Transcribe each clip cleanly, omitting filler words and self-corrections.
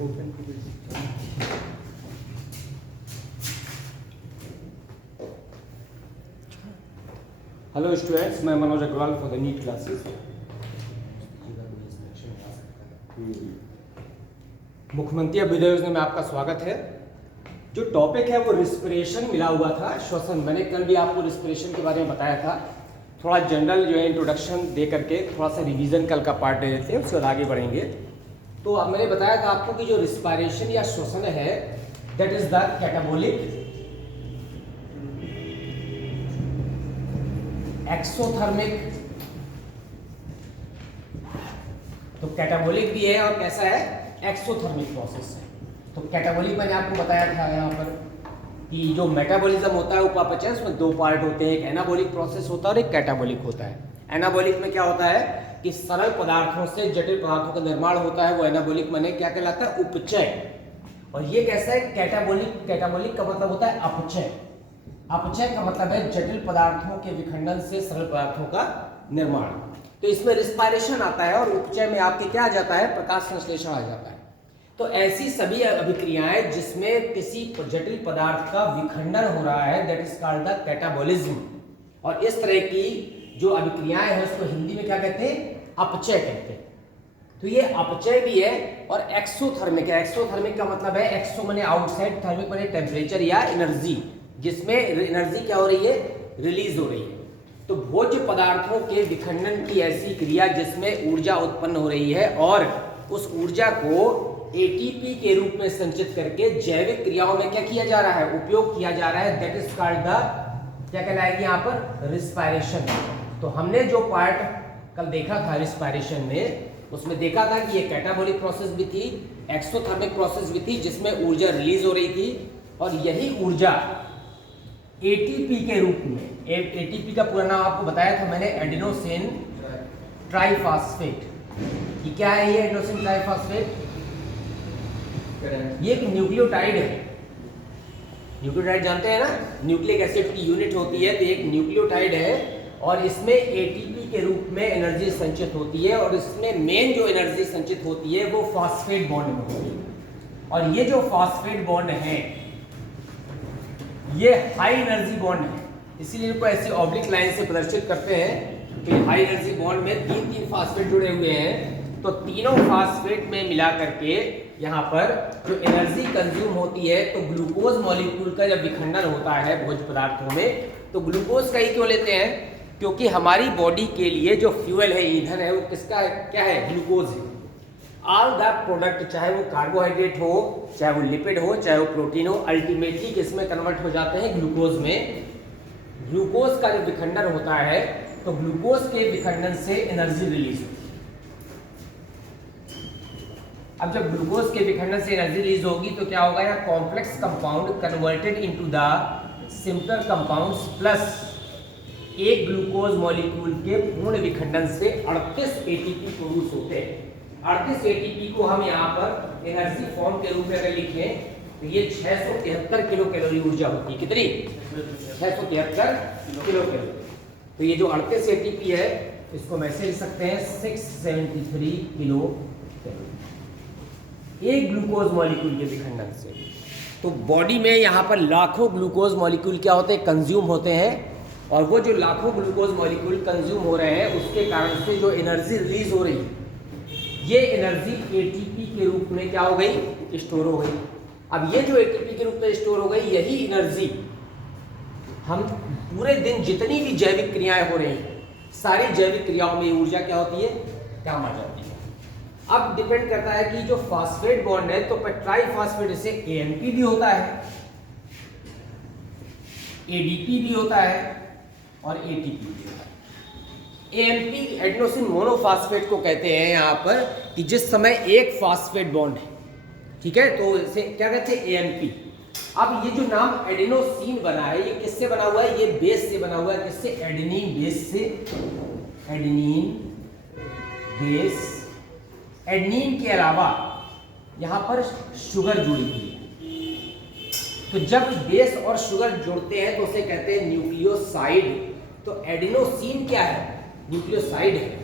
open to this. Hello students, मैं Manoj Agrawal for the NEET classes. मुख्यमंत्री अभ्युदय योजना में आपका स्वागत है। जो टॉपिक है वो रिस्पिरेशन मिला हुआ था, श्वसन। मैंने कल भी आपको रिस्पिरेशन के बारे में बताया था। थोड़ा जनरल जो है इंट्रोडक्शन दे करके थोड़ा सा रिवीजन कल का पार्ट दे देते हैं, उसके बाद आगे बढ़ेंगे। तो अब मैंने बताया था आपको कि जो रिस्पिरेशन या श्वसन है that is the catabolic, exothermic. तो कैटाबोलिक भी है और कैसा है, एक्सोथर्मिक प्रोसेस है। तो कैटाबोलिक मैंने आपको बताया था यहाँ पर कि जो मेटाबॉलिज्म होता है उपापचय, उसमें दो पार्ट होते हैं, एक एनाबॉलिक प्रोसेस होता है और एक कैटाबॉलिक होता है। एनाबॉलिक में क्या होता है कि सरल पदार्थों से जटिल पदार्थों का निर्माण होता है, वो एनाबॉलिक माने क्या कहलाता है, उपचय। और ये कैसा है, कैटाबॉलिक। कैटाबॉलिक का मतलब होता है अपचय। अपचय का मतलब है जटिल पदार्थों के विखंडन से सरल पदार्थों का निर्माण। तो इसमें रिस्पायरेशन आता है और उपचय में आपके क्या आ जाता है, प्रकाश संश्लेषण आ जाता है। तो ऐसी सभी अभिक्रियाएं जिसमें किसी जटिल पदार्थ का विखंडन हो रहा है that is called the catabolism. और इस तरह की जो अभिक्रियाएं हैं उसको हिंदी में क्या कहते हैं, अपचय कहते हैं। तो ये अपचय भी है और एक्सोथर्मिक है। एक्सोथर्मिक का मतलब है एक्सो माने आउटसाइड, थर्मिक माने टेम्परेचर या एनर्जी, जिसमें एनर्जी क्या हो रही है, रिलीज हो रही है। तो भोज्य पदार्थों के विखंडन की ऐसी क्रिया जिसमें ऊर्जा उत्पन्न हो रही है और उस ऊर्जा को एटीपी के रूप में संचित करके जैविक क्रियाओं में क्या किया जा रहा है, उपयोग किया जा रहा है, दैट इज कॉल्ड द, क्या कहलाएगी यहाँ पर, रिस्पायरेशन। तो हमने जो पार्ट कल देखा था रिस्पायरेशन में, उसमें देखा था कि ये कैटाबॉलिक प्रोसेस भी थी, एक्सोथर्मिक प्रोसेस भी थी जिसमें ऊर्जा रिलीज हो रही थी और यही ऊर्जा एटीपी के रूप में, एटीपी का पूरा नाम आपको बताया था मैंने, एडेनोसिन ट्राइफॉस्फेट। ये क्या है, ये एडेनोसिन ट्राइफॉस्फेट, ये एक न्यूक्लियोटाइड है। न्यूक्लियोटाइड जानते हैं ना, न्यूक्लिक एसिड की यूनिट होती है, तो एक न्यूक्लियोटाइड है और इसमें एटीपी के रूप में एनर्जी संचित होती है और इसमें मेन जो एनर्जी संचित होती है वो फॉस्फेट बॉन्ड में होती है। और ये जो फॉस्फेट बॉन्ड है ये हाई एनर्जी बॉन्ड है, इसीलिए इनको ऐसी ऑब्लिक लाइन से प्रदर्शित करते हैं कि हाई एनर्जी बॉन्ड में तीन फॉस्फेट जुड़े हुए हैं। तो तीनों फॉस्फेट में मिला करके यहाँ पर जो एनर्जी कंज्यूम होती है, तो ग्लूकोज मॉलिक्यूल का जब विखंडन होता है भोज्य पदार्थों में, तो ग्लूकोज का ही क्यों लेते हैं, क्योंकि हमारी बॉडी के लिए जो फ्यूल है, ईंधन है, वो किसका क्या है, ग्लूकोज है। ऑल द प्रोडक्ट, चाहे वो कार्बोहाइड्रेट हो, चाहे वो लिपिड हो, चाहे वो प्रोटीन हो, अल्टीमेटली किसमें कन्वर्ट हो जाते हैं, ग्लूकोज में। ग्लूकोज का जब विखंडन होता है तो ग्लूकोज के विखंडन से एनर्जी रिलीज होती है। अब जब ग्लूकोज के विखंडन से एनर्जी रिलीज होगी तो क्या होगा, यहाँ complex compound converted into the simpler compounds plus एक ग्लूकोज मॉलिक्यूल के पूर्ण विखंडन से 38 एटीपी प्रोड्यूस होते हैं। 38 एटीपी को हम यहाँ पर एनर्जी फॉर्म के रूप में अगर लिखें तो ये 673 किलो कैलोरी ऊर्जा होती है। कितनी, 673 किलो कैलोरी। तो ये जो 38 एटीपी है इसको हम ऐसे लिख सकते हैं 673 किलो कैलोरी एक ग्लूकोज मॉलिक्यूल के विखंडन से। तो बॉडी में यहाँ पर लाखों ग्लूकोज मॉलिक्यूल क्या होते हैं, कंज्यूम होते हैं। और वो जो लाखों ग्लूकोज मॉलिक्यूल कंज्यूम हो रहे हैं उसके कारण से जो एनर्जी रिलीज हो रही है, ये एनर्जी एटीपी के रूप में क्या हो गई, स्टोर हो गई। अब ये जो एटीपी के रूप में स्टोर हो गई, यही एनर्जी हम पूरे दिन जितनी भी जैविक क्रियाएं हो रही हैं, सारी जैविक क्रियाओं में ऊर्जा क्या होती है, काम आ जाती है। अब डिपेंड करता है कि जो फॉस्फेट बॉन्ड है, तो ट्राइफॉस्फेट से एएनपी भी होता है, एडीपी भी होता है और एटीपी भी होता है। एएनपी एडेनोसिन मोनोफॉस्फेट को कहते हैं यहाँ पर कि जिस समय एक फॉस्फेट बॉन्ड है, ठीक है, तो इसे क्या कहते हैं, एएनपी। अब ये जो नाम एडेनोसिन बना है ये किससे बना हुआ है, ये बेस से बना हुआ है, किससे, एडेनिन बेस से। एडेनिन बेस, एडेनिन के अलावा यहाँ पर शुगर जुड़ी हुई है। तो जब बेस और शुगर जुड़ते हैं तो उसे कहते हैं न्यूक्लियोसाइड। तो एडेनोसिन क्या है, न्यूक्लियोसाइड है।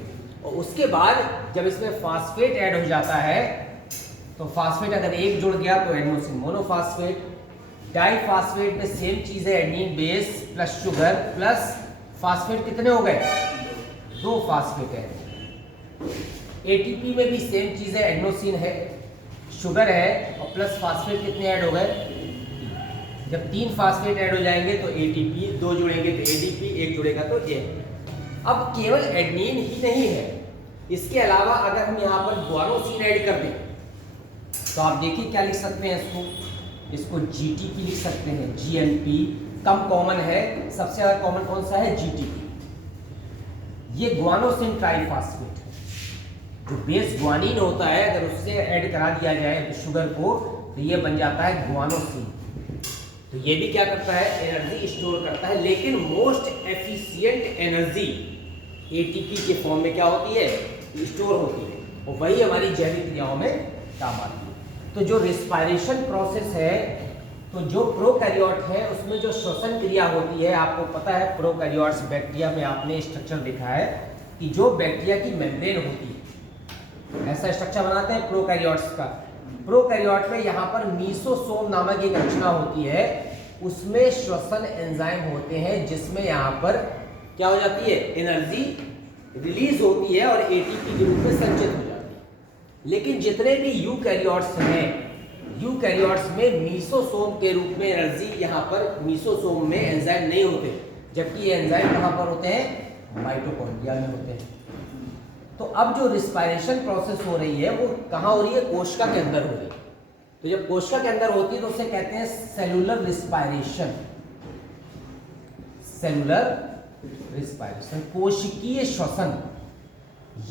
और उसके बाद जब इसमें फॉस्फेट ऐड हो जाता है तो फास्फेट अगर एक जुड़ गया तो एडेनोसिन मोनोफास्फेट। डाइफास्फेट में सेम चीज है, adenine base plus sugar plus phosphate कितने हो गए, 2 फास्फेट है। एटीपी में भी सेम चीज है, एडेनोसिन है, शुगर है और प्लस फास्फेट कितने ऐड हो गए, जब 3 फास्फेट ऐड हो जाएंगे तो एटीपी, 2 जुड़ेंगे तो एडीपी, 1 जुड़ेगा तो ए। अब केवल एडेनिन ही नहीं है, इसके अलावा अगर हम यहाँ पर ग्वानोसिन ऐड कर दें तो आप देखिए क्या लिख सकते हैं, इसको जीटीपी लिख सकते हैं, जीएनपी कम कॉमन है, सबसे ज्यादा कॉमन कौन सा है, जीटीपी। ये ग्वानोसिन ट्राइफास्फेट है, जो बेस ग्वानिन होता है अगर उससे ऐड करा दिया जाए शुगर को तो ये बन जाता है ग्वानोसिन। तो ये भी क्या करता है, एनर्जी स्टोर करता है, लेकिन मोस्ट एफिशिएंट एनर्जी एटीपी के फॉर्म में क्या होती है, स्टोर होती है, और वही हमारी जैविक क्रियाओं में काम आती है। तो जो रिस्पायरेशन प्रोसेस है, तो जो प्रोकैरियोट है उसमें जो श्वसन क्रिया होती है, आपको पता है प्रोकैरियोट्स बैक्टीरिया में आपने स्ट्रक्चर देखा है कि जो बैक्टीरिया की मेम्ब्रेन होती है ऐसा स्ट्रक्चर बनाते हैं प्रोकैरियोट्स का। प्रोकैरियोट में यहाँ पर मीसोसोम नामक एक रचना होती है, उसमें श्वसन एंजाइम होते हैं जिसमें यहाँ पर क्या हो जाती है, एनर्जी रिलीज होती है और एटीपी के रूप में संचित हो जाती है। लेकिन जितने भी यूकैरियोट्स हैं, यूकैरियोट्स में मीसोसोम के रूप में एनर्जी, यहाँ पर मीसोसोम में एंजाइम नहीं होते, जबकि ये एंजाइम कहाँ पर होते हैं, माइटोकॉन्ड्रिया में होते हैं। तो अब जो रिस्पायरेशन प्रोसेस हो रही है वो कहाँ हो रही है, कोशिका के अंदर हो रही है। तो जब कोशिका के अंदर होती है तो उसे कहते हैं सेलुलर रिस्पायरेशन, सेलुलर रिस्पायरेशन, कोशिकीय श्वसन।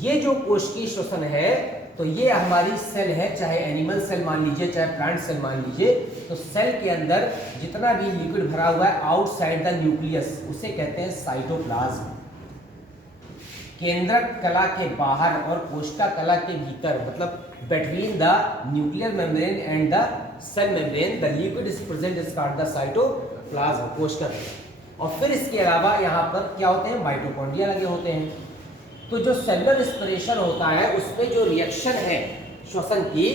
ये जो कोशिकीय श्वसन है तो ये हमारी सेल है, चाहे एनिमल सेल मान लीजिए चाहे प्लांट सेल मान लीजिए, तो सेल के अंदर जितना भी लिक्विड भरा हुआ है आउटसाइड द न्यूक्लियस उसे कहते हैं साइटोप्लाज्म। केंद्रक कला के बाहर और कोशिका कला के भीतर, मतलब between the nuclear membrane and the cell membrane the liquid is present is called the cytoplasm, कोशिका कला। और फिर इसके अलावा यहाँ पर क्या होते हैं, माइटोकॉन्ड्रिया लगे होते हैं। तो जो सेलुलर रिस्पिरेशन होता है उसमें जो रिएक्शन है श्वसन की,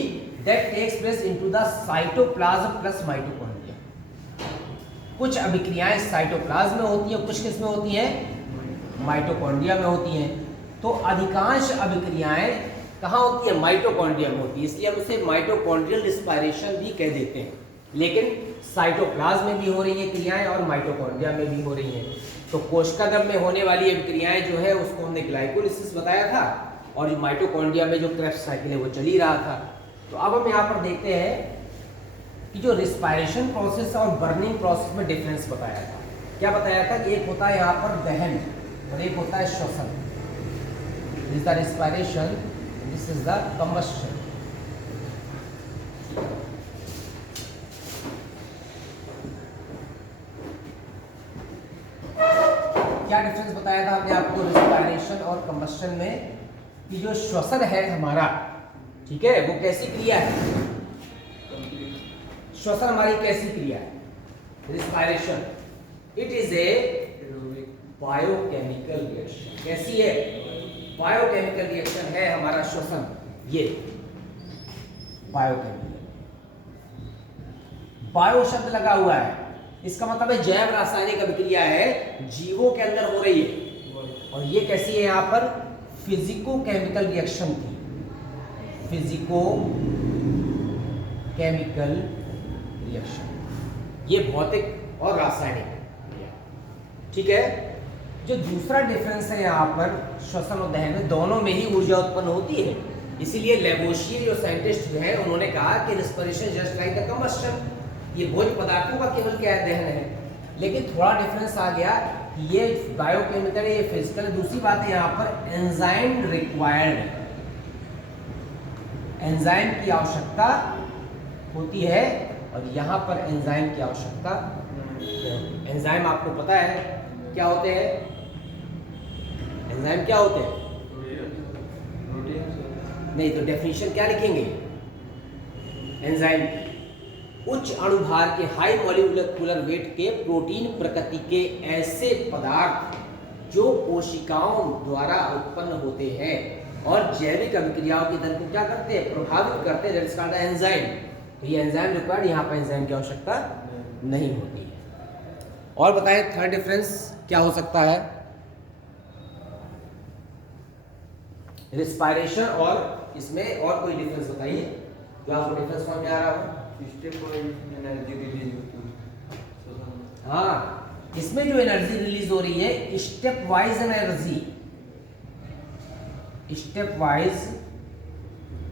that takes place into the cytoplasm plus mitochondria. कुछ अभिक्रियाएं साइटोप्लाज्म में होती हैं, कुछ किस में होती हैं, माइटोकॉन्ड्रिया में होती हैं। तो अधिकांश अभिक्रियाएं कहाँ होती है, माइटोकॉन्ड्रिया में होती है, इसलिए हम उसे माइटोकॉन्ड्रियल रिस्पायरेशन भी कह देते हैं। लेकिन साइटोप्लाज्म में भी हो रही है क्रियाएं और माइटोकॉन्ड्रिया में भी हो रही हैं। तो कोशिकागम में होने वाली अभिक्रियाएं जो है उसको हमने ग्लाइकोलिसिस बताया था, और जो माइटोकॉन्ड्रिया में जो क्रेब्स साइकिल है वो चल ही रहा था। तो अब हम यहाँ पर देखते हैं कि जो रिस्पायरेशन प्रोसेस और बर्निंग प्रोसेस में डिफरेंस बताया था। क्या बताया था, एक होता है यहाँ पर दहन और एक होता है श्वसन। This is the respiration, this is the combustion. क्या डिफरेंस बताया था हमने आपको रिस्पायरेशन और कंबस्शन में, कि जो श्वसन है हमारा, ठीक है, वो कैसी क्रिया है, श्वसन हमारी कैसी क्रिया है, respiration it is a biochemical reaction. कैसी है, बायोकेमिकल रिएक्शन है हमारा श्वसन, ये बायोकेमिकल, बायो शब्द लगा हुआ है, इसका मतलब है जैव रासायनिक अभिक्रिया है, जीवों के अंदर हो रही है। और ये कैसी है, यहाँ पर फिजिको केमिकल रिएक्शन थी, फिजिको केमिकल रिएक्शन, ये भौतिक और रासायनिक, ठीक है। जो दूसरा डिफरेंस है यहाँ पर श्वसन और दहन में, दोनों में ही ऊर्जा उत्पन्न होती है। इसीलिए लेवोशियर जो साइंटिस्ट हैं उन्होंने कहा कि respiration just like the combustion, ये भोज्य पदार्थों का केवल क्या है, दहन है। लेकिन थोड़ा डिफरेंस आ गया, ये बायोकेमिकल है, ये फिजिकल है। दूसरी बात है यहाँ पर एंजाइम रिक्वायर्ड, एंजाइम की आवश्यकता होती है और यहाँ पर एंजाइम की आवश्यकता। एंजाइम आपको पता है क्या होते हैं, एंजाइम क्या होते हैं, नहीं तो डेफिनेशन क्या लिखेंगे, एंजाइम उच्च अणुभार के हाई मॉलिक्यूलर वेट के प्रोटीन प्रकृति के ऐसे पदार्थ जो कोशिकाओं द्वारा उत्पन्न होते हैं और जैविक अभिक्रियाओं के दर को क्या करते हैं, प्रभावित करते हैं, दैट्स कॉल्ड एंजाइम। तो ये एंजाइम रिक्वायर्ड, यहाँ पर एंजाइम की आवश्यकता नहीं होती है। और बताएं थर्ड डिफरेंस क्या हो सकता है, रिस्पायरेशन और इसमें और कोई डिफरेंस बताइए जो आपको डिफरेंस समझ में आ रहा हो। स्टेप वाइज एनर्जी रिलीज होती है। हाँ, इसमें जो एनर्जी रिलीज हो रही है step wise energy, step wise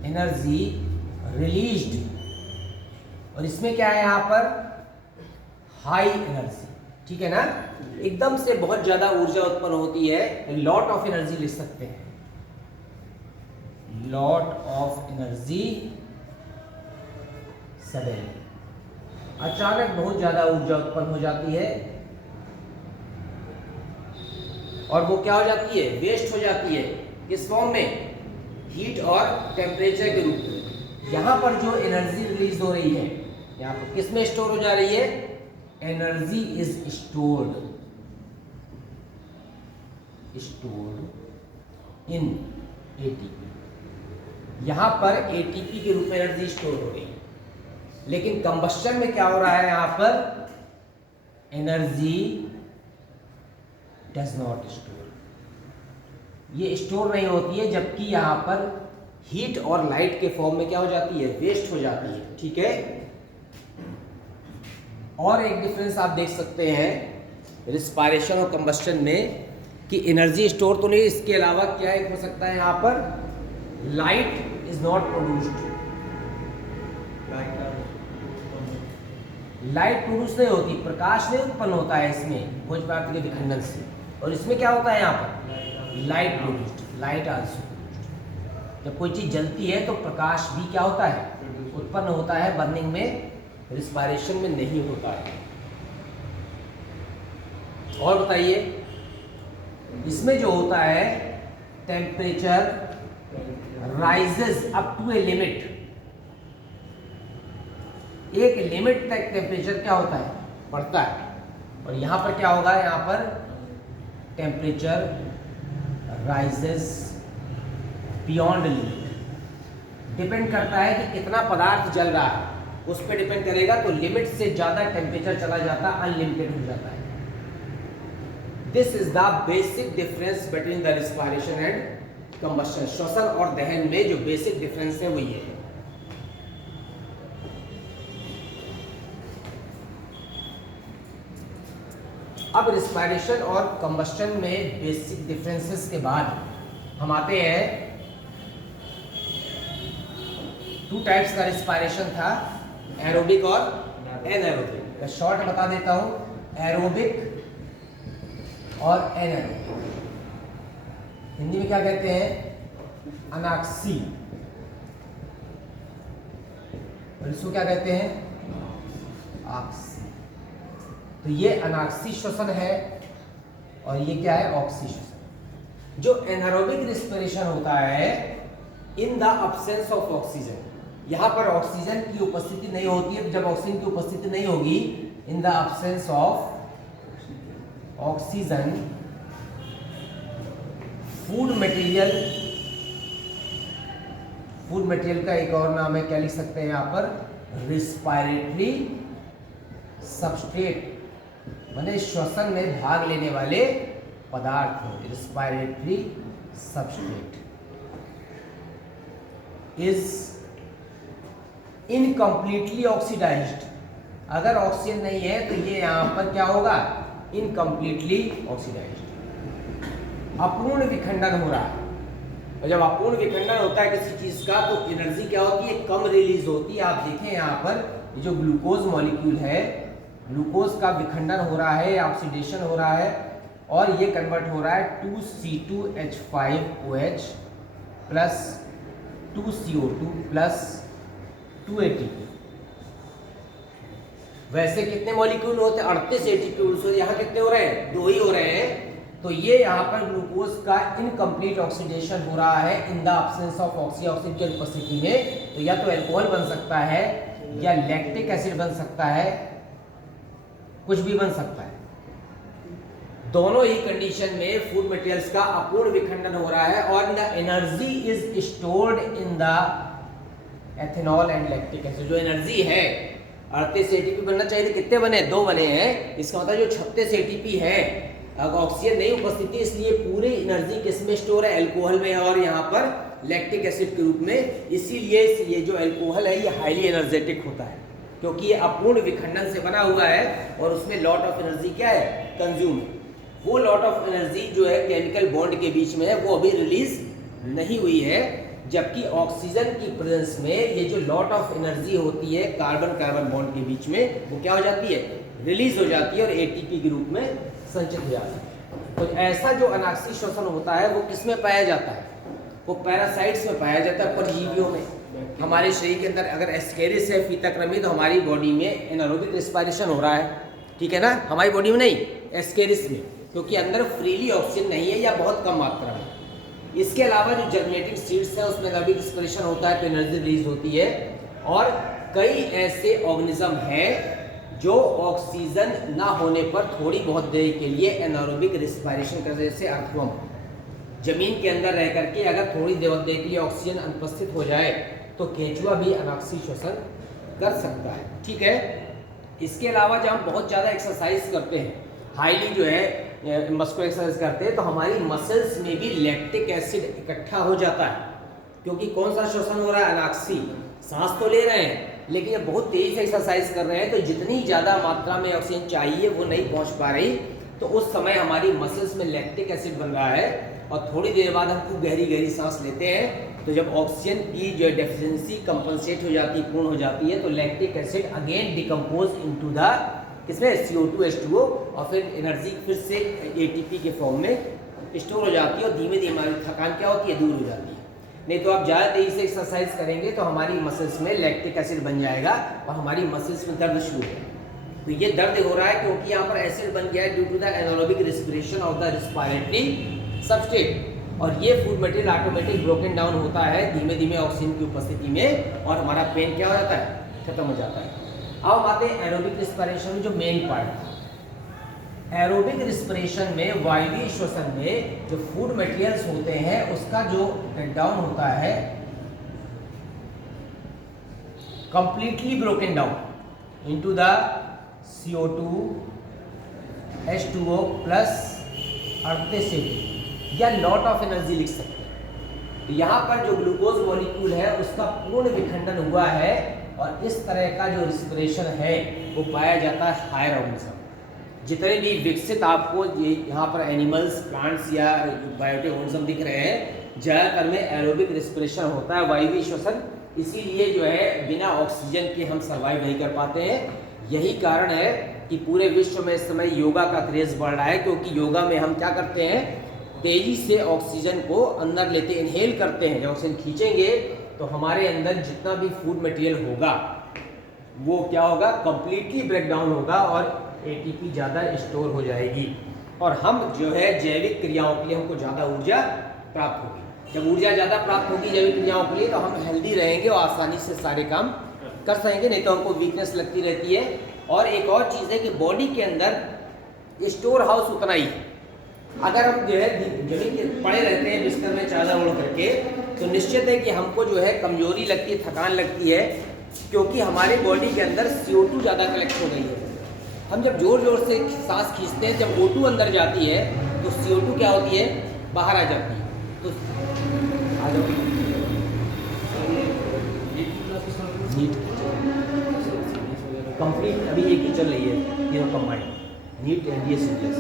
energy released, और इसमें क्या है यहाँ पर हाई एनर्जी, ठीक है ना, एकदम से बहुत ज्यादा ऊर्जा उत्पन्न होती है, लॉट ऑफ एनर्जी लिख सकते हैं, लॉट ऑफ एनर्जी सडनली, अचानक बहुत ज्यादा ऊर्जा उत्पन्न हो जाती है और वो क्या हो जाती है, वेस्ट हो जाती है, किस फॉर्म में, हीट और टेम्परेचर के रूप में। यहां पर जो एनर्जी रिलीज हो रही है यहाँ पर किस में स्टोर हो जा रही है, energy is stored in ATP, यहां पर एटीपी के रूप में एनर्जी स्टोर हो रही है। लेकिन कंबस्शन में क्या हो रहा है, यहां पर एनर्जी डज नॉट स्टोर, ये स्टोर नहीं होती है, जबकि यहां पर हीट और लाइट के फॉर्म में क्या हो जाती है, वेस्ट हो जाती है, ठीक है। और एक डिफरेंस आप देख सकते हैं रिस्पायरेशन और कंबस्शन में कि एनर्जी स्टोर तो नहीं, इसके अलावा क्या एक हो सकता है, यहाँ पर light is not produced, light produce नहीं होती, प्रकाश नहीं उत्पन्न होता है इसमें भोज पदार्थ के विखंडन से, और इसमें क्या होता है, यहाँ पर light produced, light also produced. जब कोई चीज जलती है तो प्रकाश भी क्या होता है, उत्पन्न होता है, बर्निंग में, रिस्पायरेशन में नहीं होता है। और बताइए इसमें जो होता है temperature rises up to a limit, एक लिमिट तक टेम्परेचर क्या होता है, बढ़ता है, और यहां पर क्या होगा, यहां पर temperature rises beyond limit. Depend करता है कि कितना पदार्थ जल रहा है, उस पर डिपेंड करेगा, तो लिमिट से ज्यादा टेम्परेचर चला जाता है, अनलिमिटेड हो जाता है। This is the basic difference between the respiration and combustion. श्वसन और दहन में जो बेसिक डिफरेंस है वो ये है। अब रिस्पायरेशन और कंबस्शन में बेसिक डिफरेंसेस के बाद हम आते हैं, टू टाइप्स का रिस्पायरेशन था, एरोबिक और एनारोबिक। मैं शॉर्ट बता देता हूं, एरोबिक और एनारोबिक। हिंदी में क्या कहते हैं, अनाक्सी, और इसको क्या कहते हैं, ऑक्सी। तो ये अनाक्सी श्वसन है और ये क्या है, ऑक्सी श्वसन। जो एनारोबिक रिस्पिरेशन होता है in the absence of oxygen, यहां पर ऑक्सीजन की उपस्थिति नहीं होती है। जब ऑक्सीजन की उपस्थिति नहीं होगी, in the absence of oxygen, food material का एक और नाम है, क्या लिख सकते हैं यहां पर, रिस्पायरेटरी सबस्ट्रेट, माने श्वसन में भाग लेने वाले पदार्थ, respiratory substrate is incompletely oxidised. अगर ऑक्सीजन नहीं है तो ये यहां पर क्या होगा, इनकम्प्लीटली ऑक्सीडाइज्ड, अपूर्ण विखंडन हो रहा है। और जब अपूर्ण विखंडन होता है किसी चीज का तो एनर्जी क्या होती है, कम रिलीज होती है। आप देखें यहाँ पर ये जो ग्लूकोज मॉलिक्यूल है, ग्लूकोज का विखंडन हो रहा है, ऑक्सीडेशन हो रहा है, और ये कन्वर्ट हो रहा है 2C2H5OH plus 2CO2 plus 2 ATP। वैसे कितने मॉलिक्यूल होते हैं, 38 ATP, यहाँ कितने हो रहे हैं, 2 ही हो रहे हैं। तो ये यहाँ पर ग्लूकोज का इनकम्प्लीट ऑक्सीडेशन हो रहा है in the absence of oxygen की उपस्थिति में। तो या तो अल्कोहल बन सकता है या लैक्टिक एसिड बन सकता है, कुछ भी बन सकता है। दोनों ही कंडीशन में फूड मटेरियल्स का अपूर्ण विखंडन हो रहा है और the energy is stored in the ethanol and lactic acid. जो एनर्जी है 38 एटीपी बनना चाहिए थे, कितने बने? 2 बने हैं। इसका मतलब जो 36 एटीपी है, ऑक्सीजन नहीं उपस्थिति, इसलिए पूरी एनर्जी किसमें स्टोर है? अल्कोहल में और यहाँ पर लैक्टिक एसिड के रूप में। इसीलिए ये जो अल्कोहल है ये हाईली एनर्जेटिक होता है क्योंकि ये अपूर्ण विखंडन से बना हुआ है और उसमें लॉट ऑफ एनर्जी क्या है? कंज्यूम। वो लॉट ऑफ एनर्जी जो है केमिकल बॉन्ड के बीच में है वो अभी रिलीज नहीं हुई है, जबकि ऑक्सीजन की प्रेजेंस में ये जो लॉट ऑफ एनर्जी होती है कार्बन कार्बन बॉन्ड के बीच में वो क्या हो जाती है? रिलीज हो जाती है और एटीपी के रूप में संचित हो जाती है। तो ऐसा जो अनाक्सी श्वसन होता है वो किस में पाया जाता है? वो पैरासाइट्स में पाया जाता है, परजीवियों में। हमारे शरीर के अंदर अगर एस्केरिस है फीताकृमि तो हमारी बॉडी में एनारोबिक रिस्पायरेशन हो रहा है, ठीक है ना? हमारी बॉडी में नहीं, एस्केरिस में, क्योंकि अंदर फ्रीली ऑक्सीजन नहीं है या बहुत कम मात्रा में। इसके अलावा जो जर्मिनेटिंग सीड्स है उसमें एनारोबिक रिस्पायरेशन होता है तो एनर्जी रिलीज होती है। और कई ऐसे ऑर्गेनिज्म हैं जो ऑक्सीजन ना होने पर थोड़ी बहुत देर के लिए एनारोबिक रिस्पायरेशन कर, जैसे अर्थवर्म। जमीन के अंदर रह करके अगर थोड़ी देर के लिए ऑक्सीजन अनुपस्थित हो जाए तो केंचुआ भी अनाक्सी श्वसन कर सकता है, ठीक है। इसके अलावा जब हम बहुत ज़्यादा एक्सरसाइज करते हैं, हाईली जो है मस्कुलर एक्सरसाइज करते हैं, तो हमारी मसल्स में भी लैक्टिक एसिड इकट्ठा हो जाता है, क्योंकि कौन सा श्वसन हो रहा है? अनाक्सी। सांस तो ले रहे हैं लेकिन जब बहुत तेज से एक्सरसाइज कर रहे हैं तो जितनी ज़्यादा मात्रा में ऑक्सीजन चाहिए वो नहीं पहुंच पा रही, तो उस समय हमारी मसल्स में लैक्टिक एसिड बन रहा है और थोड़ी देर बाद हम खूब गहरी गहरी सांस लेते हैं। तो जब ऑक्सीजन की जो डेफिशिएंसी कंपनसेट हो जाती है, पूर्ण हो जाती है, तो lactic acid again decompose into the किसमें? CO2 H2O, और फिर एनर्जी फिर से ATP के फॉर्म में स्टोर हो जाती है और धीमे धीमे हमारी थकान क्या होती है? दूर हो जाती है। नहीं तो आप ज़्यादा तेजी से एक्सरसाइज करेंगे तो हमारी मसल्स में लैक्टिक एसिड बन जाएगा और हमारी मसल्स में दर्द शुरू होगा। तो ये दर्द हो रहा है क्योंकि यहाँ पर एसिड बन गया है due to the anaerobic respiration of the respiratory substrate, और ये food material automatic broken down होता है धीमे धीमे ऑक्सीजन की उपस्थिति में और हमारा पेन क्या हो जाता है? खत्म हो जाता है। अब हम आते हैं एरोबिक रिस्पिरेशन में, जो मेन पार्ट था। एरोबिक रिस्पिरेशन में, वायवीय श्वसन में जो फूड मटेरियल्स होते हैं उसका जो ब्रेक डाउन होता है, completely broken down into the CO2 H2O plus 38 या लॉट ऑफ एनर्जी लिख सकते हैं। तो यहाँ पर जो ग्लूकोज मॉलिक्यूल है उसका पूर्ण विखंडन हुआ है और इस तरह का जो रिस्पिरेशन है वो पाया जाता है हायर ऑर्गेनिज्म। जितने भी विकसित आपको यहाँ पर एनिमल्स, प्लांट्स या बायोटिक ऑर्गेनिज्म दिख रहे हैं, ज़्यादातर में एरोबिक रिस्पिरेशन होता है, वायवीय श्वसन। इसीलिए जो है बिना ऑक्सीजन के हम सर्वाइव नहीं कर पाते हैं। यही कारण है कि पूरे विश्व में इस समय योगा का क्रेज बढ़ रहा है, क्योंकि योगा में हम क्या करते हैं? तेजी से ऑक्सीजन को अंदर लेते, इनहेल करते हैं। जब ऑक्सीजन खींचेंगे तो हमारे अंदर जितना भी फूड मटेरियल होगा वो क्या होगा? कंप्लीटली ब्रेक डाउन होगा और ATP ज़्यादा स्टोर हो जाएगी और हम जो है जैविक क्रियाओं के लिए हमको ज़्यादा ऊर्जा प्राप्त होगी। जब ऊर्जा ज़्यादा प्राप्त होगी जैविक क्रियाओं के लिए तो हम हेल्दी रहेंगे और आसानी से सारे काम कर सकेंगे, नहीं तो हमको वीकनेस लगती रहती है। और एक और चीज़ है कि बॉडी के अंदर स्टोर हाउस उतना ही है। अगर हम जो है जमीन के पड़े रहते हैं बिस्तर में चादर ओढ़ करके, तो निश्चित है कि हमको जो है कमजोरी लगती है, थकान लगती है, क्योंकि हमारे बॉडी के अंदर CO2 ज़्यादा कलेक्ट हो गई है। हम जब जोर जोर से सांस खींचते हैं, जब O2 अंदर जाती है तो CO2 क्या होती है? बाहर आ जाती है। तो आ जाओ कंप्लीट, अभी एक ही चल रही है ये कंबाइंड नीट एंड सीरियस।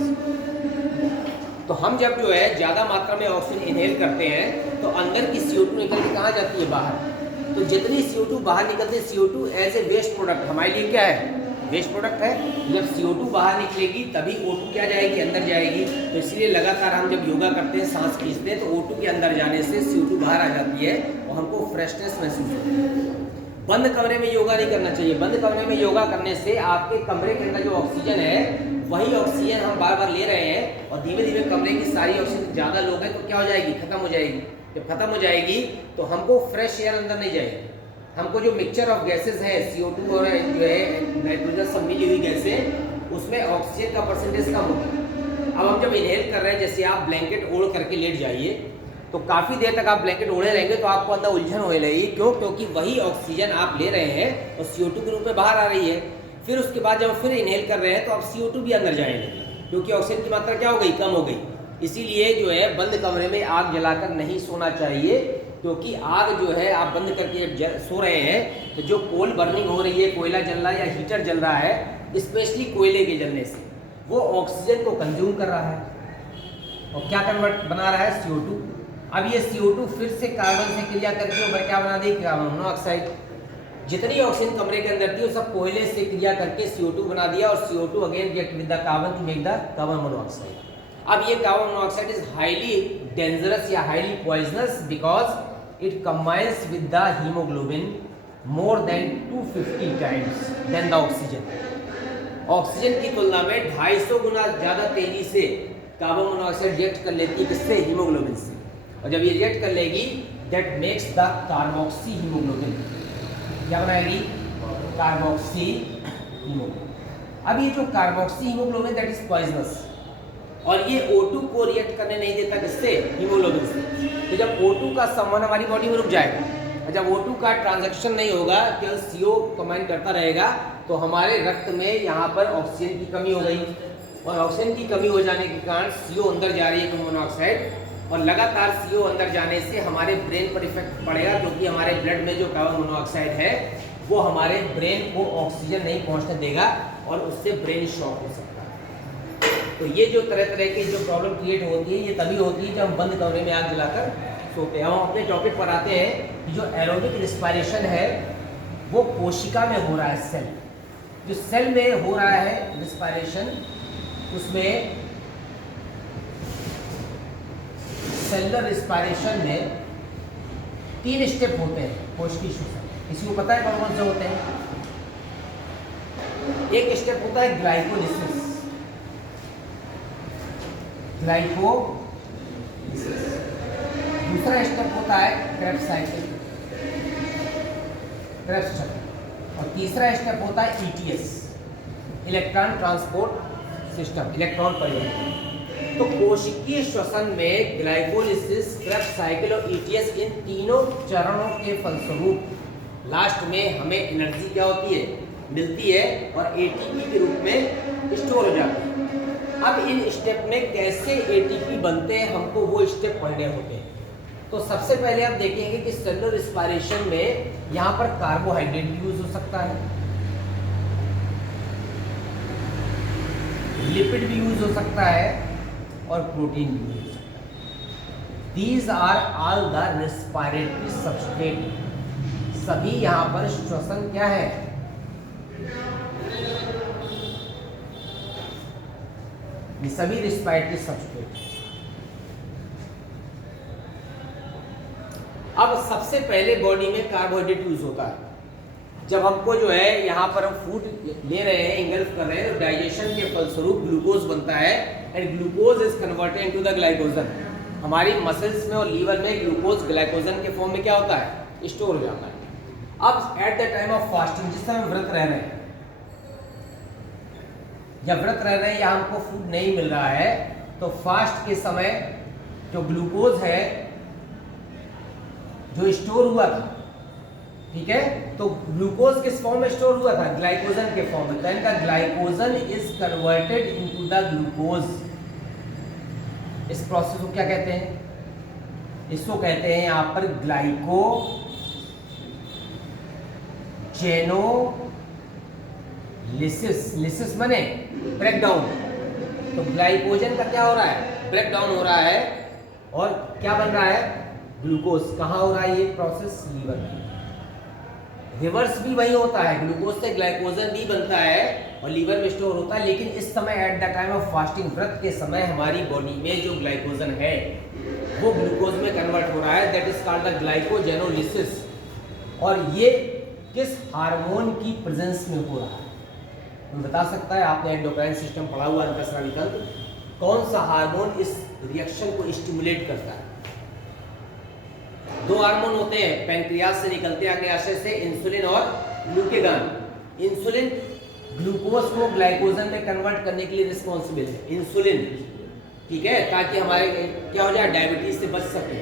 तो हम जब जो है ज़्यादा मात्रा में ऑक्सीजन इनहेल करते हैं तो अंदर की CO2 निकल के कहाँ जाती है? बाहर। तो जितनी CO2 बाहर निकलती है, CO2 as a waste product हमारे लिए क्या है? वेस्ट प्रोडक्ट है। जब CO2 बाहर निकलेगी तभी O2 क्या जाएगी? अंदर जाएगी। तो इसलिए लगातार हम जब योगा करते हैं, सांस खींचते हैं, तो O2 के अंदर जाने से CO2 बाहर आ जाती है और हमको फ्रेशनेस महसूस होती है। बंद कमरे में योगा नहीं करना चाहिए। बंद कमरे में योगा करने से आपके कमरे के अंदर जो ऑक्सीजन है वही ऑक्सीजन हम बार बार ले रहे हैं और धीमे धीमे कमरे की सारी ऑक्सीजन ज़्यादा लोग हैं तो क्या हो जाएगी? खत्म हो जाएगी। जब खत्म हो जाएगी तो हमको फ्रेश एयर अंदर नहीं जाएगी। हमको जो मिक्सचर ऑफ गैसेज है, CO2 और जो है नाइट्रोजन सब मिली हुई गैसें, उसमें ऑक्सीजन का परसेंटेज कम होगा। अब हम जब इनहेल कर रहे हैं, जैसे आप ब्लैंकेट ओढ़ करके लेट जाइए तो काफ़ी देर तक आप ब्लैंकेट ओढ़े रहेंगे तो आपको अंदर उलझन होने लगेगी। क्यों? क्योंकि वही ऑक्सीजन आप ले रहे हैं और CO2 के रूप में बाहर आ रही है। फिर उसके बाद जब फिर इनहेल कर रहे हैं तो आप CO2 भी अंदर जाने लगे, क्योंकि ऑक्सीजन की मात्रा क्या हो गई? कम हो गई। इसीलिए जो है बंद कमरे में आग जलाकर नहीं सोना चाहिए, क्योंकि आग जो है आप बंद करके जब सो रहे हैं तो जो कोल बर्निंग हो रही है, कोयला जल रहा है या हीटर जल रहा है, स्पेशली कोयले के जलने से वो ऑक्सीजन को कंज्यूम कर रहा है और क्या कन्वर्ट बना रहा है? CO2। अब ये CO2 फिर से कार्बन से क्रिया करके ऊपर क्या बना देगी? Carbon monoxide. जितनी ऑक्सीजन कमरे के अंदर थी वो सब कोयले से क्रिया करके CO2 बना दिया और CO2 again react with the carbon to make the carbon monoxide. अब ये carbon monoxide is highly dangerous या highly poisonous because it combines with the haemoglobin more than 250 times than the oxygen. Oxygen की तुलना में 250 गुना ज़्यादा तेजी से carbon monoxide react कर लेती है, किससे? हीमोग्लोबिन से। और जब ये रिएक्ट कर लेगी that makes the carboxy haemoglobin. क्या बनाएगी? Carboxy haemoglobin. अब ये जो carboxy haemoglobin that is poisonous और ये O2 को रिएक्ट करने नहीं देता, किससे? हीमोग्लोबिन से। तो जब O2 का संवहन हमारी बॉडी में रुक जाएगा और जब O2 का ट्रांजैक्शन नहीं होगा, केवल CO कंबाइन करता रहेगा, तो हमारे रक्त में यहाँ पर ऑक्सीजन की कमी हो गई और ऑक्सीजन की कमी हो जाने के कारण CO अंदर जा रही है कार्बन मोनोऑक्साइड और लगातार CO अंदर जाने से हमारे ब्रेन पर इफेक्ट पड़ेगा, क्योंकि हमारे ब्लड में जो कार्बन मोनोऑक्साइड है वो हमारे ब्रेन को ऑक्सीजन नहीं पहुंचने देगा और उससे ब्रेन शॉक हो सकता है। तो ये जो तरह तरह की जो प्रॉब्लम क्रिएट होती है ये तभी होती है जब हम बंद कमरे में आग जलाकर सोते हैं। हम अपने टॉपिक पर आते हैं कि जो एरोबिक रिस्पायरेशन है वो कोशिका में हो रहा है, सेल जो सेल में हो रहा है रिस्पायरेशन, उसमें सेलुलर रिस्पायरेशन में 3 स्टेप होते हैं कोशिकीय श्वसन। किसी को पता है कौन कौन से होते हैं? एक स्टेप होता है ग्लाइकोलिसिस, दूसरा स्टेप होता है क्रेब्स साइकिल, क्रेब्स चक्र, और तीसरा स्टेप होता है ETS, electron transport system, electron परिवहन। तो कोशिकीय श्वसन में ग्लाइकोलिसिस, क्रेब्स साइकिल और ETS, इन तीनों चरणों के फलस्वरूप लास्ट में हमें एनर्जी क्या होती है? मिलती है और ATP के रूप में स्टोर हो जाती है। अब इन स्टेप में कैसे ATP बनते हैं, हमको वो स्टेप पढ़ने होते हैं। तो सबसे पहले आप देखेंगे कि सेलुलर रिस्पायरेशन में यहाँ पर कार्बोहाइड्रेट भी यूज हो सकता है, लिपिड भी यूज हो सकता है और प्रोटीन भी यूज हो सकता है। These are all the respiratory substrate. सभी यहाँ पर श्वसन क्या है? ये सभी रेस्पिरेटरी सबस्ट्रेट। अब सबसे पहले बॉडी में कार्बोहाइड्रेट यूज होता है। जब हमको जो है यहाँ पर हम फूड ले रहे हैं, इंगल्फ कर रहे हैं, तो डाइजेशन के फलस्वरूप ग्लूकोज बनता है and glucose is converted into the glycogen. हमारी मसल्स में और लीवर में ग्लूकोज ग्लाइकोजन के फॉर्म में क्या होता है? स्टोर हो जाता है। अब at the time of fasting, जिस समय व्रत रह रहे हैं, जब व्रत रह रहे हैं या हमको फूड नहीं मिल रहा है, तो फास्ट के समय जो ग्लूकोज है जो स्टोर हुआ था, ठीक है, तो ग्लूकोज किस फॉर्म में स्टोर हुआ था? ग्लाइकोजन के फॉर्म में। Then the glycogen is converted into the glucose. इस प्रोसेस को क्या कहते हैं? इसको कहते हैं यहां पर ग्लाइकोजेनोलिसिस। लिसिस माने ब्रेकडाउन। तो ग्लाइकोजन का क्या हो रहा है? ब्रेकडाउन हो रहा है और क्या बन रहा है? ग्लूकोज। कहाँ हो रहा है ये प्रोसेस? लीवर में। रिवर्स भी वही होता है, ग्लूकोज से ग्लाइकोजन भी बनता है और लीवर में स्टोर होता है, लेकिन इस समय at the time of fasting, व्रत के समय, हमारी बॉडी में जो ग्लाइकोजन है वो ग्लूकोज में कन्वर्ट हो रहा है। That is called the glycogenolysis. और ये किस हार्मोन की प्रेजेंस में हो रहा है? मैं बता सकता है, आपने एंडोक्राइन सिस्टम पढ़ा हुआ, अंतःस्रावी तंत्र, कौन सा हार्मोन इस रिएक्शन को स्टिमुलेट करता है? 2 हार्मोन होते हैं, पैंक्रियाज से निकलते हैं अग्न्याशय से, इंसुलिन और ग्लूकेगॉन। इंसुलिन ग्लूकोज को ग्लाइकोजन में कन्वर्ट करने के लिए रिस्पॉन्सिबल है, इंसुलिन। ठीक है, ताकि हमारे क्या हो जाए, डायबिटीज से बच सके।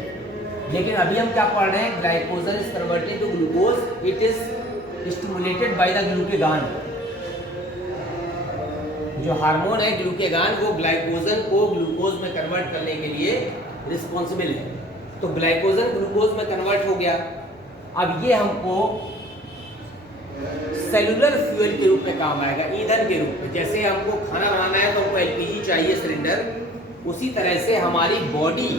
लेकिन अभी हम क्या पढ़ रहे हैं, glycogen is converted to glucose, it is stimulated by the glucagon. जो हार्मोन है ग्लूकेगान, वो ग्लाइकोजन को ग्लूकोज में कन्वर्ट करने के लिए रिस्पॉन्सिबल है। तो ग्लाइकोजन ग्लूकोज में कन्वर्ट हो गया। अब ये हमको सेलुलर फ्यूल के रूप में काम आएगा, ईंधन के रूप में। जैसे हमको खाना बनाना है तो हमको एलपीजी चाहिए सिलेंडर, उसी तरह से हमारी बॉडी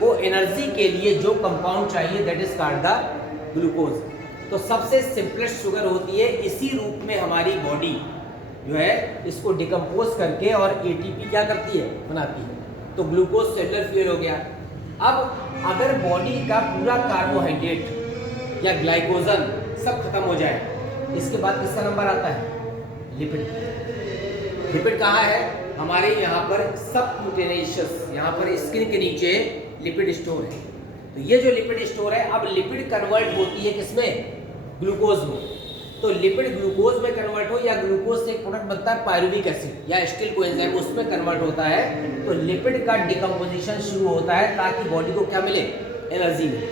को एनर्जी के लिए जो कंपाउंड चाहिए that is called the glucose. तो सबसे सिंपलेस्ट शुगर होती है, इसी रूप में हमारी बॉडी जो है इसको डिकम्पोज करके और एटीपी क्या करती है, बनाती है। तो ग्लूकोज सेलुलर फ्यूल हो गया। अब अगर बॉडी का पूरा कार्बोहाइड्रेट या ग्लाइकोजन सब खत्म हो जाए, इसके बाद किसका नंबर आता है, लिपिड। लिपिड कहाँ है, हमारे यहाँ पर सबक्यूटेनियस, यहाँ पर स्किन के नीचे लिपिड स्टोर है। तो ये जो लिपिड स्टोर है, अब लिपिड कन्वर्ट होती है किसमें, ग्लूकोज में। तो लिपिड ग्लूकोज में कन्वर्ट हो या ग्लूकोज से एक प्रोडक्ट बनता है पायरुविक एसिड या एसिटिल कोएंजाइम, उसमें कन्वर्ट होता है। तो लिपिड का डिकम्पोजिशन शुरू होता है ताकि बॉडी को क्या मिले, एनर्जी मिले।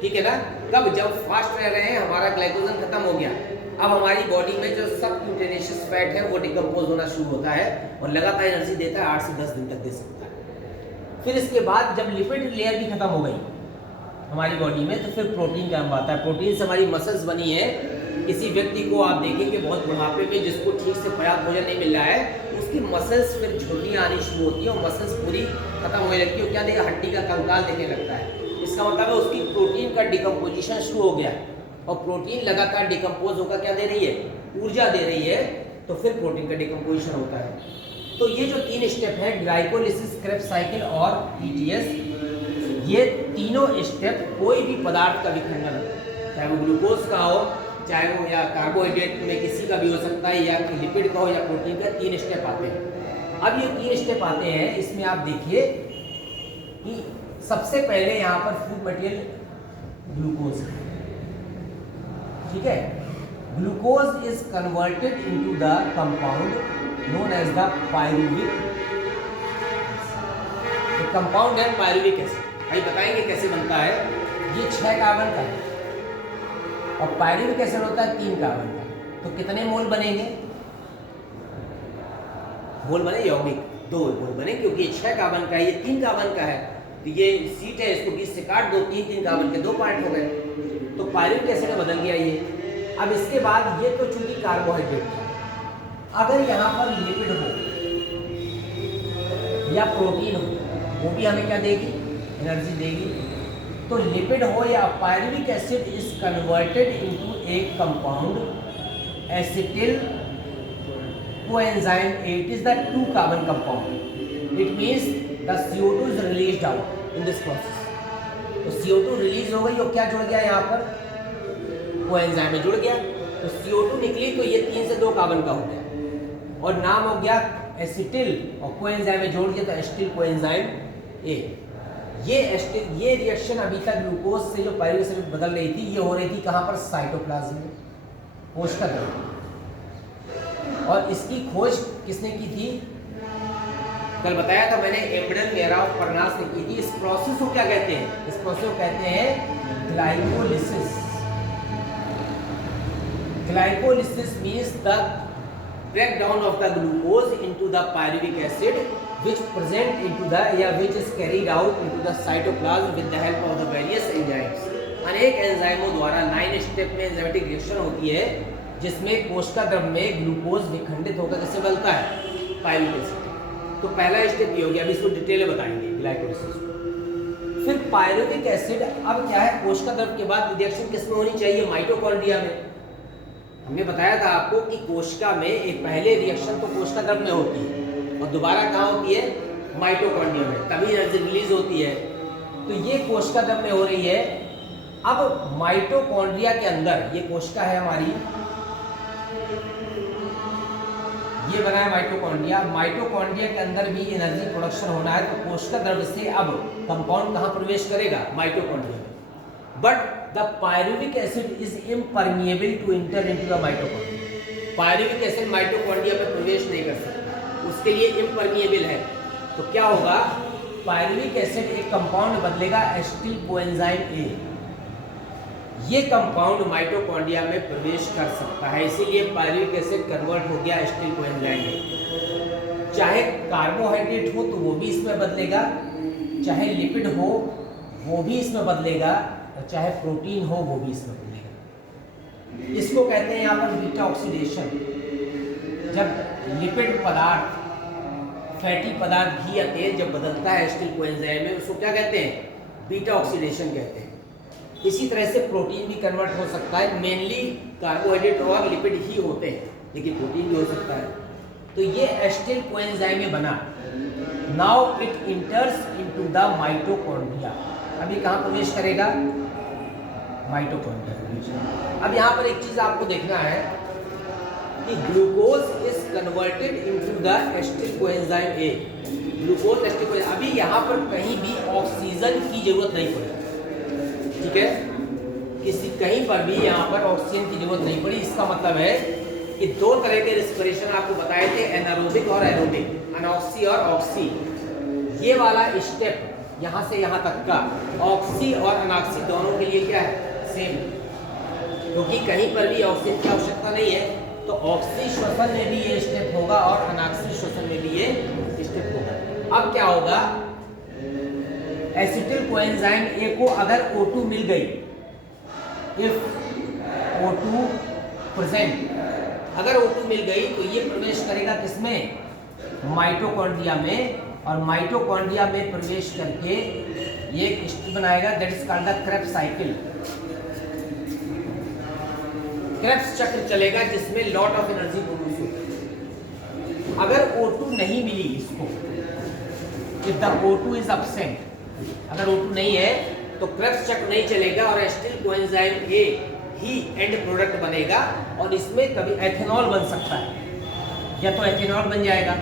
ठीक है ना। कब, जब फास्ट रह रहे हैं, हमारा ग्लाइकोजन खत्म हो गया, अब हमारी बॉडी में जो सबक्यूटेनियस फैट है वो डिकम्पोज होना शुरू होता है और लगातार एनर्जी देता है, 8 से 10 दिन तक दे सकता है। फिर इसके बाद जब लिपिड लेयर भी खत्म हो गई हमारी बॉडी में, तो फिर प्रोटीन का काम आता है। प्रोटीन से हमारी मसल्स बनी है। किसी व्यक्ति को आप देखेंगे बहुत बुढ़ापे में, जिसको ठीक से पर्याप्त भोजन नहीं मिल रहा है, उसकी मसल्स फिर झुर्रियाँ आनी शुरू होती है और मसल्स पूरी खत्म होने लगती है। क्या देगा, हड्डी का कंकाल दिखने लगता है। इसका मतलब है उसकी प्रोटीन का डिकम्पोजिशन शुरू हो गया और प्रोटीन लगातार डिकम्पोज होकर क्या दे रही है, ऊर्जा दे रही है। तो फिर प्रोटीन का डिकम्पोजिशन होता है। तो ये जो 3 स्टेप है, ग्लाइकोलिसिस, क्रेब्स साइकिल और ईटीएस, ये तीनों स्टेप कोई भी पदार्थ का विखंडन, चाहे वो ग्लूकोज का हो, चाहे वो या कार्बोहाइड्रेट में किसी का भी हो सकता है, या लिपिड का हो या प्रोटीन का, 3 स्टेप आते हैं। अब ये 3 स्टेप आते हैं, इसमें आप देखिए कि सबसे पहले यहाँ पर फूड मटेरियल ग्लूकोज है। ठीक है, glucose is converted into the compound known as the pyruvic. Compound है पायरुविक एसिड। भाई बताएंगे कैसे बनता है। ये 6 कार्बन का है और पायरुविक एसिड होता है 3 कार्बन का। तो कितने मोल बनेंगे, मोल बने यौगिक 2 मोल बने, क्योंकि ये 6 कार्बन का है, ये 3 कार्बन का है। तो ये सीट है, इसको 20 से काट दो, 3 कार्बन के 2 पार्ट हो गए। तो पायरुविक एसिड में बदल गया ये। अब इसके बाद ये तो चूंकि कार्बोहाइड्रेट था, अगर यहाँ पर लिपिड हो या प्रोटीन हो, वो भी हमें क्या देगी, एनर्जी देगी। तो लिपिड हो या pyruvic acid is converted into A compound acetyl coenzyme. It is the 2 carbon compound. It means the CO2 is released out in this process. तो CO2 रिलीज हो गई और क्या जुड़ गया यहाँ पर, कोएंजाइम में जुड़ गया। तो CO2 निकली तो ये 3 से 2 कार्बन का हो गया और नाम हो गया एसिटिल, और कोएंजाइम में जोड़ दिया तो एसिटिल कोएंजाइम ए। ये रिएक्शन अभी तक ग्लूकोज से जो पायरुविक एसिड बदल रही थी, ये हो रही थी कहाँ पर, साइटोप्लाज्म में, कोशिका द्रव्य। और इसकी खोज किसने की थी, कल बताया था मैंने, एम्ब्रेन मेराव परनास ने की थी। इस प्रोसेस को क्या कहते हैं, इस प्रोसेस को कहते हैं glycolysis. Glycolysis means the breakdown of the glucose into the pyruvic acid which present into the which is carried out into the cytoplasm with the help of the various enzymes। अनेक एंजाइमों द्वारा 9 step में enzymatic reaction होती है, जिसमें कोशिका द्रव्य में ग्लूकोज विखंडित होकर कैसे बनता है, पायरुविक एसिड। तो पहला स्टेप ये हो गया। अभी इसको डिटेल में बताएंगे ग्लाइकोलिसिस। फिर पायरुविक एसिड, अब क्या है, कोशिका द्रव्य के बाद रिएक्शन किसमें होनी चाहिए, माइटोकॉन्ड्रिया में। हमने बताया था आपको कि कोशिका में एक पहले रिएक्शन तो कोशिका द्रव्य में होती है और दोबारा कहाँ होती है, माइटोकॉन्ड्रिया में, तभी एनर्जी रिलीज होती है। तो ये कोशिका द्रव्य में हो रही है। अब माइटोकॉन्ड्रिया के अंदर, ये कोशिका है हमारी, ये बना है माइटोकॉन्ड्रिया। माइटोकॉन्ड्रिया के अंदर भी एनर्जी प्रोडक्शन होना है, तो कोशिका द्रव्य से अब कंपाउंड कहाँ प्रवेश करेगा, माइटोकॉन्ड्रिया में। But the pyruvic acid is impermeable to enter into the mitochondria। Pyruvic acid mitochondria में प्रवेश नहीं कर सकता, उसके लिए impermeable है। तो क्या होगा, पायरुविक एसिड एक कंपाउंड बदलेगा एसिटिल कोएंजाइम ए। ये कंपाउंड माइटोकॉन्ड्रिया में प्रवेश कर सकता है, इसीलिए पायरुविक एसिड कन्वर्ट हो गया एसिटिल कोएंजाइम में। चाहे कार्बोहाइड्रेट हो तो वो भी इसमें बदलेगा, चाहे लिपिड हो वो भी इसमें बदलेगा, और चाहे प्रोटीन हो वो भी इसमें बदलेगा। इसको कहते हैं यहाँ पर बीटा ऑक्सीडेशन। जब लिपिड पदार्थ, फैटी पदार्थ घी या तेल जब बदलता है एसिटिल कोएंजाइम में, उसको क्या कहते हैं, बीटा ऑक्सीडेशन कहते हैं। इसी तरह से प्रोटीन भी कन्वर्ट हो सकता है, मेनली कार्बोहाइड्रेट और लिपिड ही होते हैं, लेकिन प्रोटीन भी हो सकता है। तो ये एसिटिल कोएंजाइम में बना, now it इंटर्स into the mitochondria. अभी कहाँ प्रवेश करेगा, माइटोकॉन्ड्रिया। अब यहाँ पर एक चीज आपको देखना है कि glucose is converted into the acetyl coenzyme A. Glucose acetyl coenzyme, अभी यहाँ पर कहीं भी ऑक्सीजन की जरूरत नहीं पड़ी, ठीक है, किसी कहीं पर भी यहाँ पर ऑक्सीजन की जरूरत नहीं पड़ी। इसका मतलब है कि दो तरह के रेस्पिरेशन आपको बताए थे, एनारोबिक और एरोबिक, अनॉक्सी और ऑक्सी। ये वाला स्टेप यहाँ से यहाँ तक का ऑक्सी और अनॉक्सी दोनों के लिए क्या है, सेम, क्योंकि कहीं पर भी ऑक्सीजन की आवश्यकता नहीं है, तो ऑक्सी श्वसन में भी ये स्टेप होगा और अनॉक्सी श्वसन में भी ये स्टेप होगा। अब क्या होगा, एसिटिल कोएंजाइम ए को अगर O2 मिल गई, इफ O2 प्रेजेंट, अगर O2 मिल गई तो ये प्रवेश करेगा किसमें, माइटोकॉन्ड्रिया में, और माइटोकॉन्ड्रिया में प्रवेश करके ये एक स्टेप बनाएगा, that is called the Krebs cycle. Krebs चक्र चलेगा जिसमें लॉट ऑफ एनर्जी प्रोड्यूस होगी। अगर O2 नहीं मिली इसको, if the O2 is absent, अगर O2 नहीं है तो क्रेब्स चक्र नहीं चलेगा और acetyl coenzyme A he and product बनेगा, और इसमें कभी एथेनॉल बन सकता है, या तो एथेनॉल बन जाएगा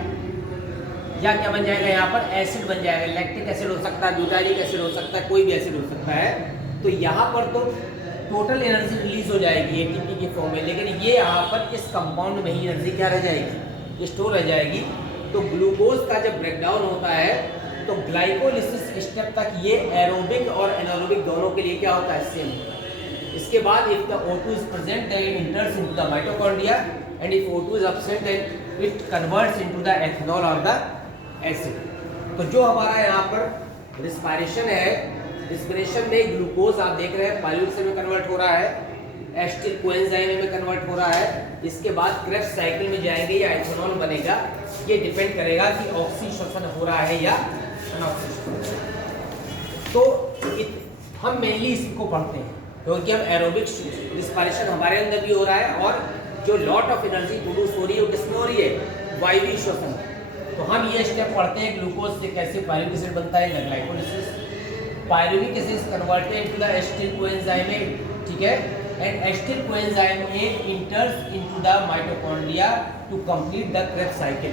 या क्या बन जाएगा, यहाँ पर एसिड बन जाएगा, लैक्टिक एसिड हो सकता है, ब्यूटाइलिक एसिड हो सकता है, कोई भी एसिड हो सकता है। तो यहाँ पर तो टोटल एनर्जी रिलीज हो जाएगी एटीपी के फॉर्म में, लेकिन ये यहाँ पर इस कंपाउंड में ही एनर्जी क्या रह जाएगी, स्टोर रह जाएगी। तो ग्लूकोज का जब ब्रेकडाउन होता है तो ग्लाइकोलिसिस स्टेप तक ये एरोबिक और एनारोबिक दोनों के लिए क्या होता है, सेम होता है। इसके बाद if the O2 is present then it enters into the mitochondria, and if O2 is absent then it converts into the ethanol or the acid। तो जो हमारा यहाँ पर रिस्पायरेशन है, रिस्पिरेशन में ग्लूकोज आप देख रहे हैं पायरुविक में कन्वर्ट हो रहा है, एसिटिल कोएंजाइम में कन्वर्ट हो रहा है, इसके बाद क्रेब्स साइकिल में जाएंगे या एथेनॉल बनेगा। ये डिपेंड करेगा कि ऑक्सी श्वसन हो रहा है या अनऑक्सी। तो हम मेनली इसको पढ़ते हैं क्योंकि हम एरोबिक रिस्पायरेशन हमारे अंदर भी हो रहा है, और जो लॉट ऑफ एनर्जी प्रोड्यूस हो रही है वो किसमें हो रही है, वायवीय श्वसन। तो हम ये स्टेप पढ़ते हैं, ग्लूकोज से कैसे पायरुविक एसिड बनता है, glycolysis, pyruvic acid converted into the acetyl coenzyme A, ठीक है, and acetyl coenzyme A enters into the mitochondria to complete the Krebs cycle.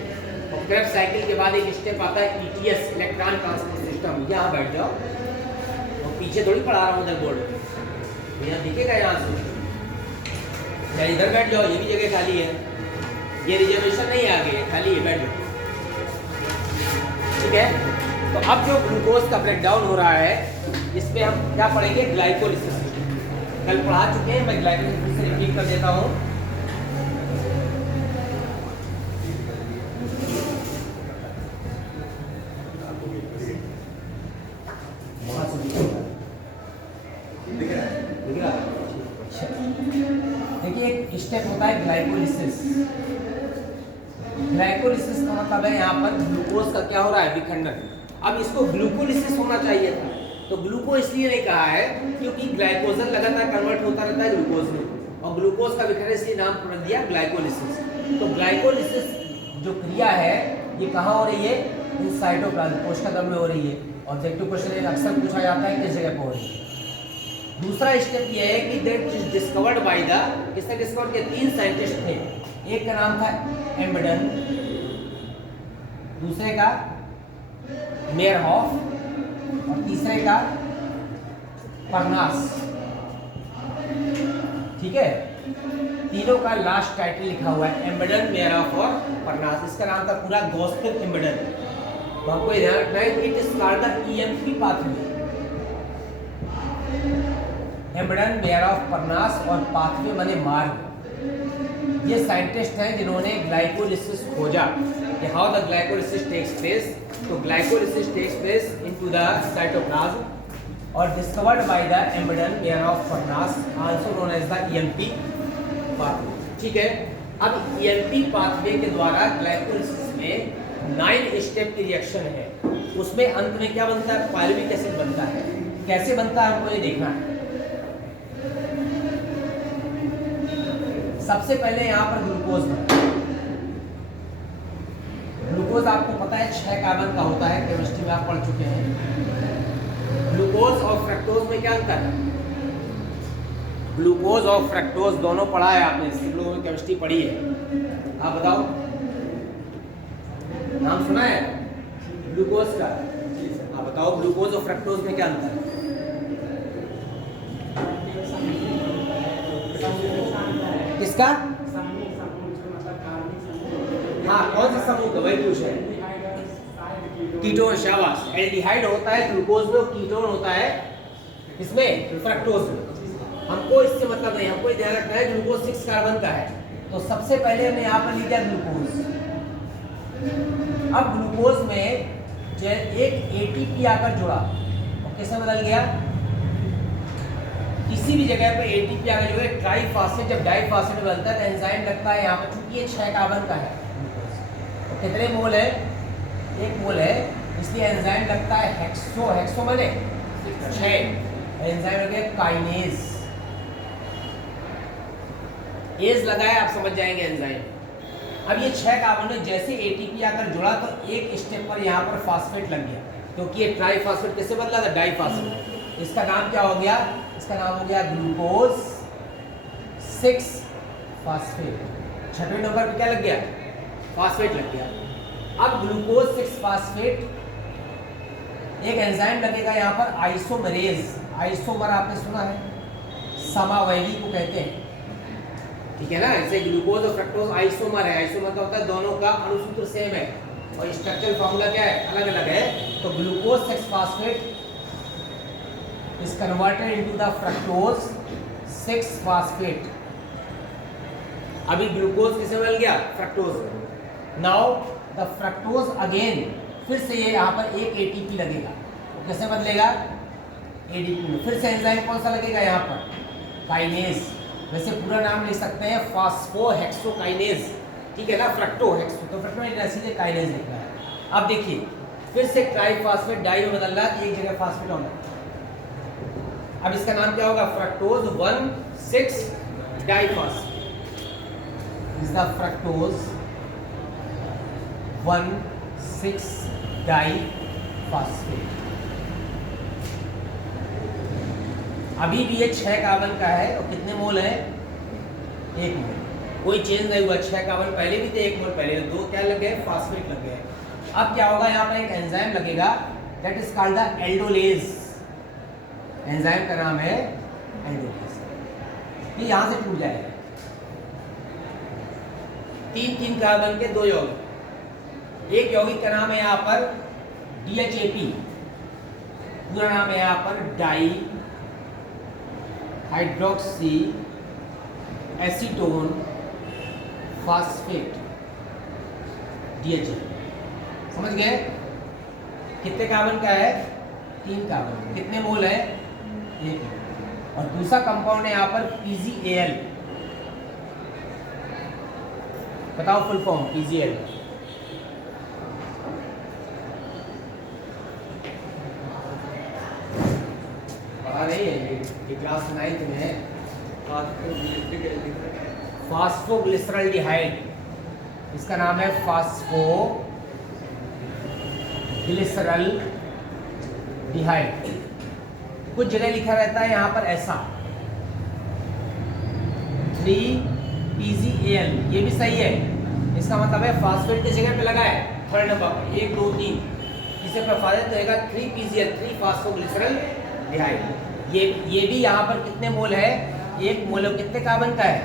और क्रेब्स साइकिल के बाद एक स्टेप आता है ETS, इलेक्ट्रॉन ट्रांसपोर्ट सिस्टम। यहाँ बैठ जाओ, और पीछे थोड़ी पढ़ा रहा हूँ उधर बोर्ड, यहाँ दिखेगा यहाँ से, या इधर बैठ जाओ, ये भी जगह खाली है, ये रिजर्वेशन नहीं है आगे, खाली है, बैठ जाओ, ठीक है। तो अब जो ग्लूकोज का ब्रेकडाउन हो रहा है, इसमें हम क्या पढ़ेंगे, ग्लाइकोलिसिस। कल पढ़ा चुके हैं, मैं ग्लाइकोलिसिस से रिपीट कर देता हूँ। देखिए एक स्टेप होता है ग्लाइकोलिसिस। ग्लाइकोलिसिस का मतलब है यहाँ पर ग्लूकोज का क्या हो रहा है, विखंडन। अब इसको ग्लूकोलिसिस होना चाहिए था, तो ग्लूको इसलिए नहीं कहा है क्योंकि ग्लाइकोजन लगातार कन्वर्ट होता रहता है ग्लूकोज में, और ग्लूकोज का विखंडन इसलिए नाम पड़ दिया ग्लाइकोलिसिस। तो ग्लाइकोलिसिस जो क्रिया है ये कहाँ हो रही है, इन साइटोप्लाज्म कोशिका में हो रही है। ऑब्जेक्टिव क्वेश्चन अक्सर पूछा जाता है किस जगह पर हो रही है। दूसरा स्टेप ये है कि that is discovered by the, किसने डिस्कवर किया, 3 साइंटिस्ट थे। एक का नाम था एम्बेडन, दूसरे का मेयरहॉफ, और तीसरे का परनास, ठीक है। तीनों का लास्ट टाइटल लिखा हुआ है, एम्बेडन, मेयरहॉफ और परनास। इसका नाम था पूरा गॉस्पेल एम्बेडन। तो आपको ध्यान रखना है कि it is called the EMP pathway. Embden, Meyer of Parnas और पाथवे माने मार्ग। ये साइंटिस्ट हैं जिन्होंने ग्लाइकोलिसिस खोजा कि how the glycolysis takes place. तो glycolysis takes place into the cytoplasm और discovered by the Embden, Meyer of Parnas, also known as the EMP pathway. ठीक है, अब ईएमपी पाथवे के द्वारा ग्लाइकोलिसिस में 9 स्टेप की रिएक्शन है। उसमें अंत में क्या बनता है? पायरुविक एसिड बनता है। कैसे बनता है हमको ये देखना है। सबसे पहले यहाँ पर ग्लूकोज बनता है। ग्लूकोज आपको पता है 6 कार्बन का होता है, केमिस्ट्री में आप पढ़ चुके हैं। ग्लूकोज और फ्रक्टोज में क्या अंतर है? ग्लूकोज और फ्रक्टोज दोनों पढ़ा है आपने, सब लोगों ने केमिस्ट्री पढ़ी है। आप बताओ, नाम सुना है ग्लूकोज का? आप बताओ ग्लूकोज और फ्रक्टोज में क्या अंतर है? किसका? हाँ, कौन सा समूह? वही पूछ है। कीटोन, शाबाश। एल्डिहाइड होता है ग्लूकोज में, कीटोन होता है इसमें फ्रक्टोज में। हमको इससे मतलब नहीं, हमको ध्यान रखना है ग्लूकोज 6 कार्बन का है। तो सबसे पहले हमने यहाँ पर लिया ग्लूकोज। अब ग्लूकोज में एक एटीपी आकर जुड़ा और कैसे बदल गया? किसी भी जगह पे एटीपी आकर जो है ट्राइफॉस्फेट, जब डाइफॉस्फेट बनता है तो एंजाइम लगता है यहाँ पर, चूंकि ये 6 कार्बन का है। तो कितने मोल है? 1 मोल है, इसलिए एंजाइम लगता है हेक्सो। हेक्सो माने 6। एंजाइम लगे काइनेज। एज लगाए आप समझ जाएंगे एंजाइम। अब ये 6 कार्बन में जैसे एटीपी आकर जुड़ा तो एक स्टेप पर यहाँ पर फास्फेट लग गया, क्योंकि ये ट्राइफॉस्फेट किससे बदला था? डाइफॉस्फेट। इसका नाम क्या हो गया? इसका नाम हो गया ग्लूकोज 6 फास्फेट। 6वें नंबर पे क्या लग गया? फास्फेट लग गया। अब ग्लूकोज 6 फास्फेट एक एंजाइम लगेगा यहाँ पर आइसोमरेज। आइसोमर आपने सुना है, समावयवी को कहते हैं। ठीक है ना? जैसे ग्लूकोज और फ्रक्टोज आइसोमर है। आइसोमर का होता है दोनों का अणुसूत्र सेम है और स्ट्रक्चरल फॉर्मूला क्या है? अलग अलग है। तो glucose 6 phosphate is converted into the fructose 6 phosphate। अभी ग्लूकोज किसे बदल गया? Fructose. Now the fructose again, फिर से ये यहाँ पर एक एटीपी लगेगा। तो कैसे बदलेगा? एडीपी में। फिर से एंजाइम कौन सा लगेगा यहाँ पर? काइनेज। वैसे पूरा नाम ले सकते हैं फास्फोहेक्सोकाइनेज। ठीक है ना? फ्रक्टोहेक्सो, तो फ्रक्टो सीधे काइनेज लिखना है। अब देखिए, फिर से ट्राइफॉस्फेट डाई में बदल रहा है, एक जगह फास्फेट होना। अब इसका नाम क्या होगा? Fructose 1,6 diphosphate. Is the fructose 1,6 diphosphate. अभी भी ये 6 कार्बन का है और कितने मोल है? 1 मोल। कोई चेंज नहीं हुआ। 6 कार्बन पहले भी थे, 1 मोल पहले, 2 क्या लग गए? फास्फेट लग गए। अब क्या होगा? यहाँ पर एक एंजाइम लगेगा, that is called the aldolase. Enzyme का नाम है एल्डोलेज। ये यहाँ से टूट जाएगा। 3 कार्बन के 2 यौगिक। एक यौगिक का नाम है यहाँ पर DHAP, पूरा नाम है यहाँ पर di hydroxy acetone phosphate, DHAP। समझ गए? कितने कार्बन का है? 3 कार्बन। कितने मोल है? 1 मोल। और दूसरा कंपाउंड है यहाँ पर PgAl। बताओ फुल फॉर्म PgAl। पढ़ा नहीं है ये क्लास 9th में है। फास्फोग्लिसरल्डिहाइड, इसका नाम है फास्फोग्लिसरल्डिहाइड। कुछ जगह लिखा रहता है यहाँ पर ऐसा 3PgAl, ये भी सही है। इसका मतलब है फास्फेट की जगह पे लगा है 3rd नंबर पर, 1 2 3, इसे पर फायदा रहेगा 3PgAl, 3 फास्फोग्लिसरल्डिहाइड। ये भी यहाँ पर कितने मोल है? 1 मोल। कितने कार्बन का है?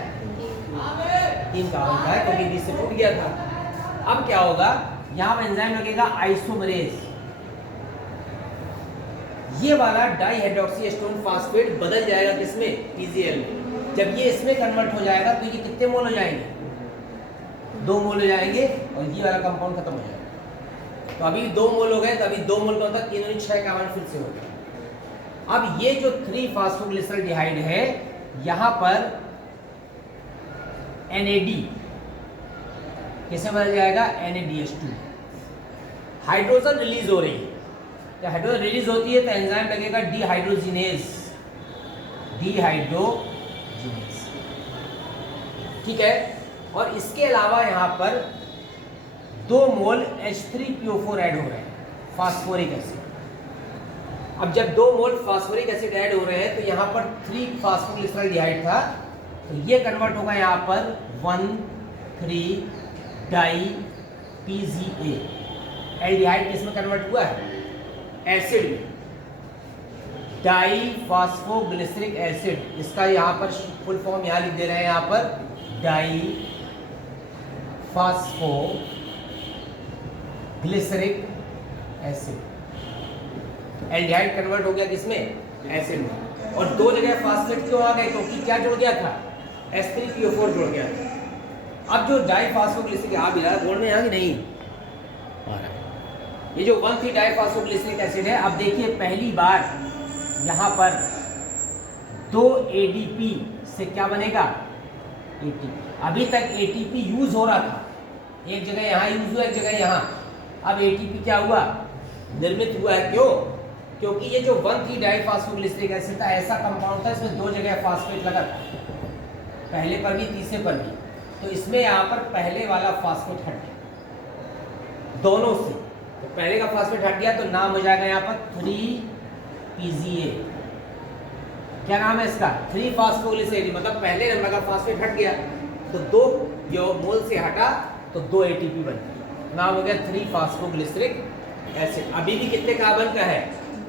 3 कार्बन का है, क्योंकि बीच से टूट गया था। अब क्या होगा? यहाँ पर एंजाइम लगेगा आइसोमरेज। ये वाला डाई हाइड्रोक्सी एस्टोन फास्फेट बदल जाएगा किसमें, पीजीएल में। जब ये इसमें कन्वर्ट हो जाएगा तो ये कितने मोल हो जाएंगे, 2 मोल हो जाएंगे और ये वाला कंपाउंड खत्म हो जाएगा। तो अभी 2 मोल हो गए, तो अभी 2 मोल का होता है 3 और 6 कार्बन फिर से हो गया। अब ये जो 3 फास्फोग्लिसरॉल्डिहाइड है, यहां पर NAD किसे बदल जाएगा, NADH2। हाइड्रोजन रिलीज हो रही है, जब हाइड्रोजन रिलीज होती है तो एंजाइम लगेगा डिहाइड्रोजिनेज, डिहाइड्रोजिनेज, ठीक है। और इसके अलावा यहाँ पर 2 मोल H3PO4 ऐड हो रहे हैं, फास्फोरिक एसिड। अब जब 2 मोल फास्फोरिक एसिड ऐड हो रहे हैं तो यहाँ पर 3 फास्फोग्लिसरॉल्डिहाइड था, तो ये कन्वर्ट होगा यहाँ पर 1,3-डाई-PGA। एल्डिहाइड किसमें कन्वर्ट हुआ है, एसिड में, डाई फास्फोग्लिसरिक एसिड। इसका यहाँ पर फुल फॉर्म यहाँ लिख दे रहे हैं, यहाँ पर di phosphoglyceric acid. Aldehyde convert हो गया किसमें, एसिड में। और 2 जगह फास्फेट क्यों आ गए, क्योंकि क्या जुड़ गया था, H3PO4 जुड़ गया था। अब जो डाई फास्फोग्लिसरिक आ भी रहा है, बोल में यहाँ की नहीं आ रहा है, ये जो 1,3-डाइफॉस्फोग्लिसरिक एसिड है। अब देखिए पहली बार यहाँ पर 2 ADP से क्या बनेगा, ATP। अभी तक ATP यूज हो रहा था, एक जगह यहाँ यूज हुआ, एक जगह यहाँ। अब ATP क्या हुआ, निर्मित हुआ है। क्यों, क्योंकि ये जो 1,3-डाइफॉस्फोग्लिसरिक एसिड था, ऐसा कंपाउंड था, इसमें 2 जगह फास्फेट लगा था, पहले पर भी तीसरे पर भी। तो इसमें यहाँ पर पहले वाला फास्फेट हट गया दोनों से, तो पहले का फास्फेट हट गया तो नाम हो जाएगा यहाँ पर 3PGA। क्या नाम है इसका, 3 फास्फोग्लिसराइड, मतलब पहले नंबर का फास्फेट हट गया तो 2 जो मोल से हटा तो 2 ATP बन गया, नाम हो गया 3 फास्फोग्लिसरिक एसिड। अभी भी कितने कार्बन का है,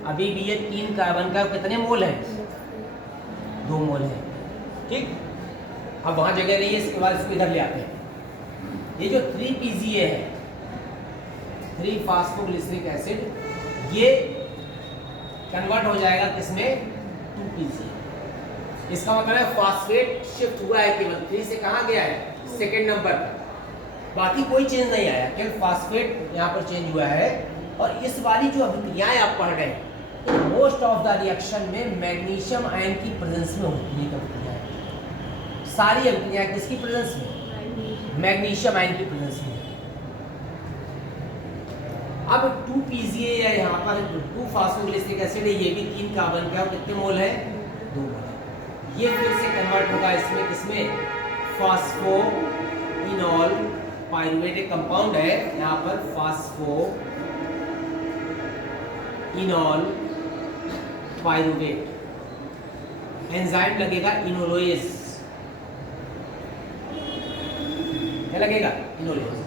अभी भी ये 3 कार्बन का, कितने मोल है, 2 मोल है, ठीक। अब वहां जगह नहीं है, इसके बाद इसको इधर ले आते हैं। ये जो 3PGA है, 3 फास्फोग्लिसरिक एसिड, ये कन्वर्ट हो जाएगा किसमें, 2PGA। इसका मतलब है फास्फेट शिफ्ट हुआ है, केवल 3 से कहाँ गया है, सेकेंड नंबर, बाकी कोई चेंज नहीं आया, केवल फास्फेट यहाँ पर चेंज हुआ है। और इस वाली जो अभिक्रियाएं आप पढ़ रहे हैं, मोस्ट ऑफ द रिएक्शन में मैग्नीशियम आयन की प्रेजेंस में होती है अभिक्रियाएं, सारी अभिक्रियाएं किसकी प्रेजेंस में, मैग्नीशियम आयन की प्रेजेंस में। अब 2PGA या यहाँ पर 2 फास्फोग्लिसरिक एसिड है, ये भी 3 कार्बन का, कितने मोल है, 2 मोल। ये फिर से कन्वर्ट होगा इसमें किसमें, फास्फोइनॉल पाइरुवेट, एक कंपाउंड है यहाँ पर, फास्फोइनॉल पाइरुवेट। एंजाइम लगेगा इनोलोएज, क्या लगेगा, इनोलोएज।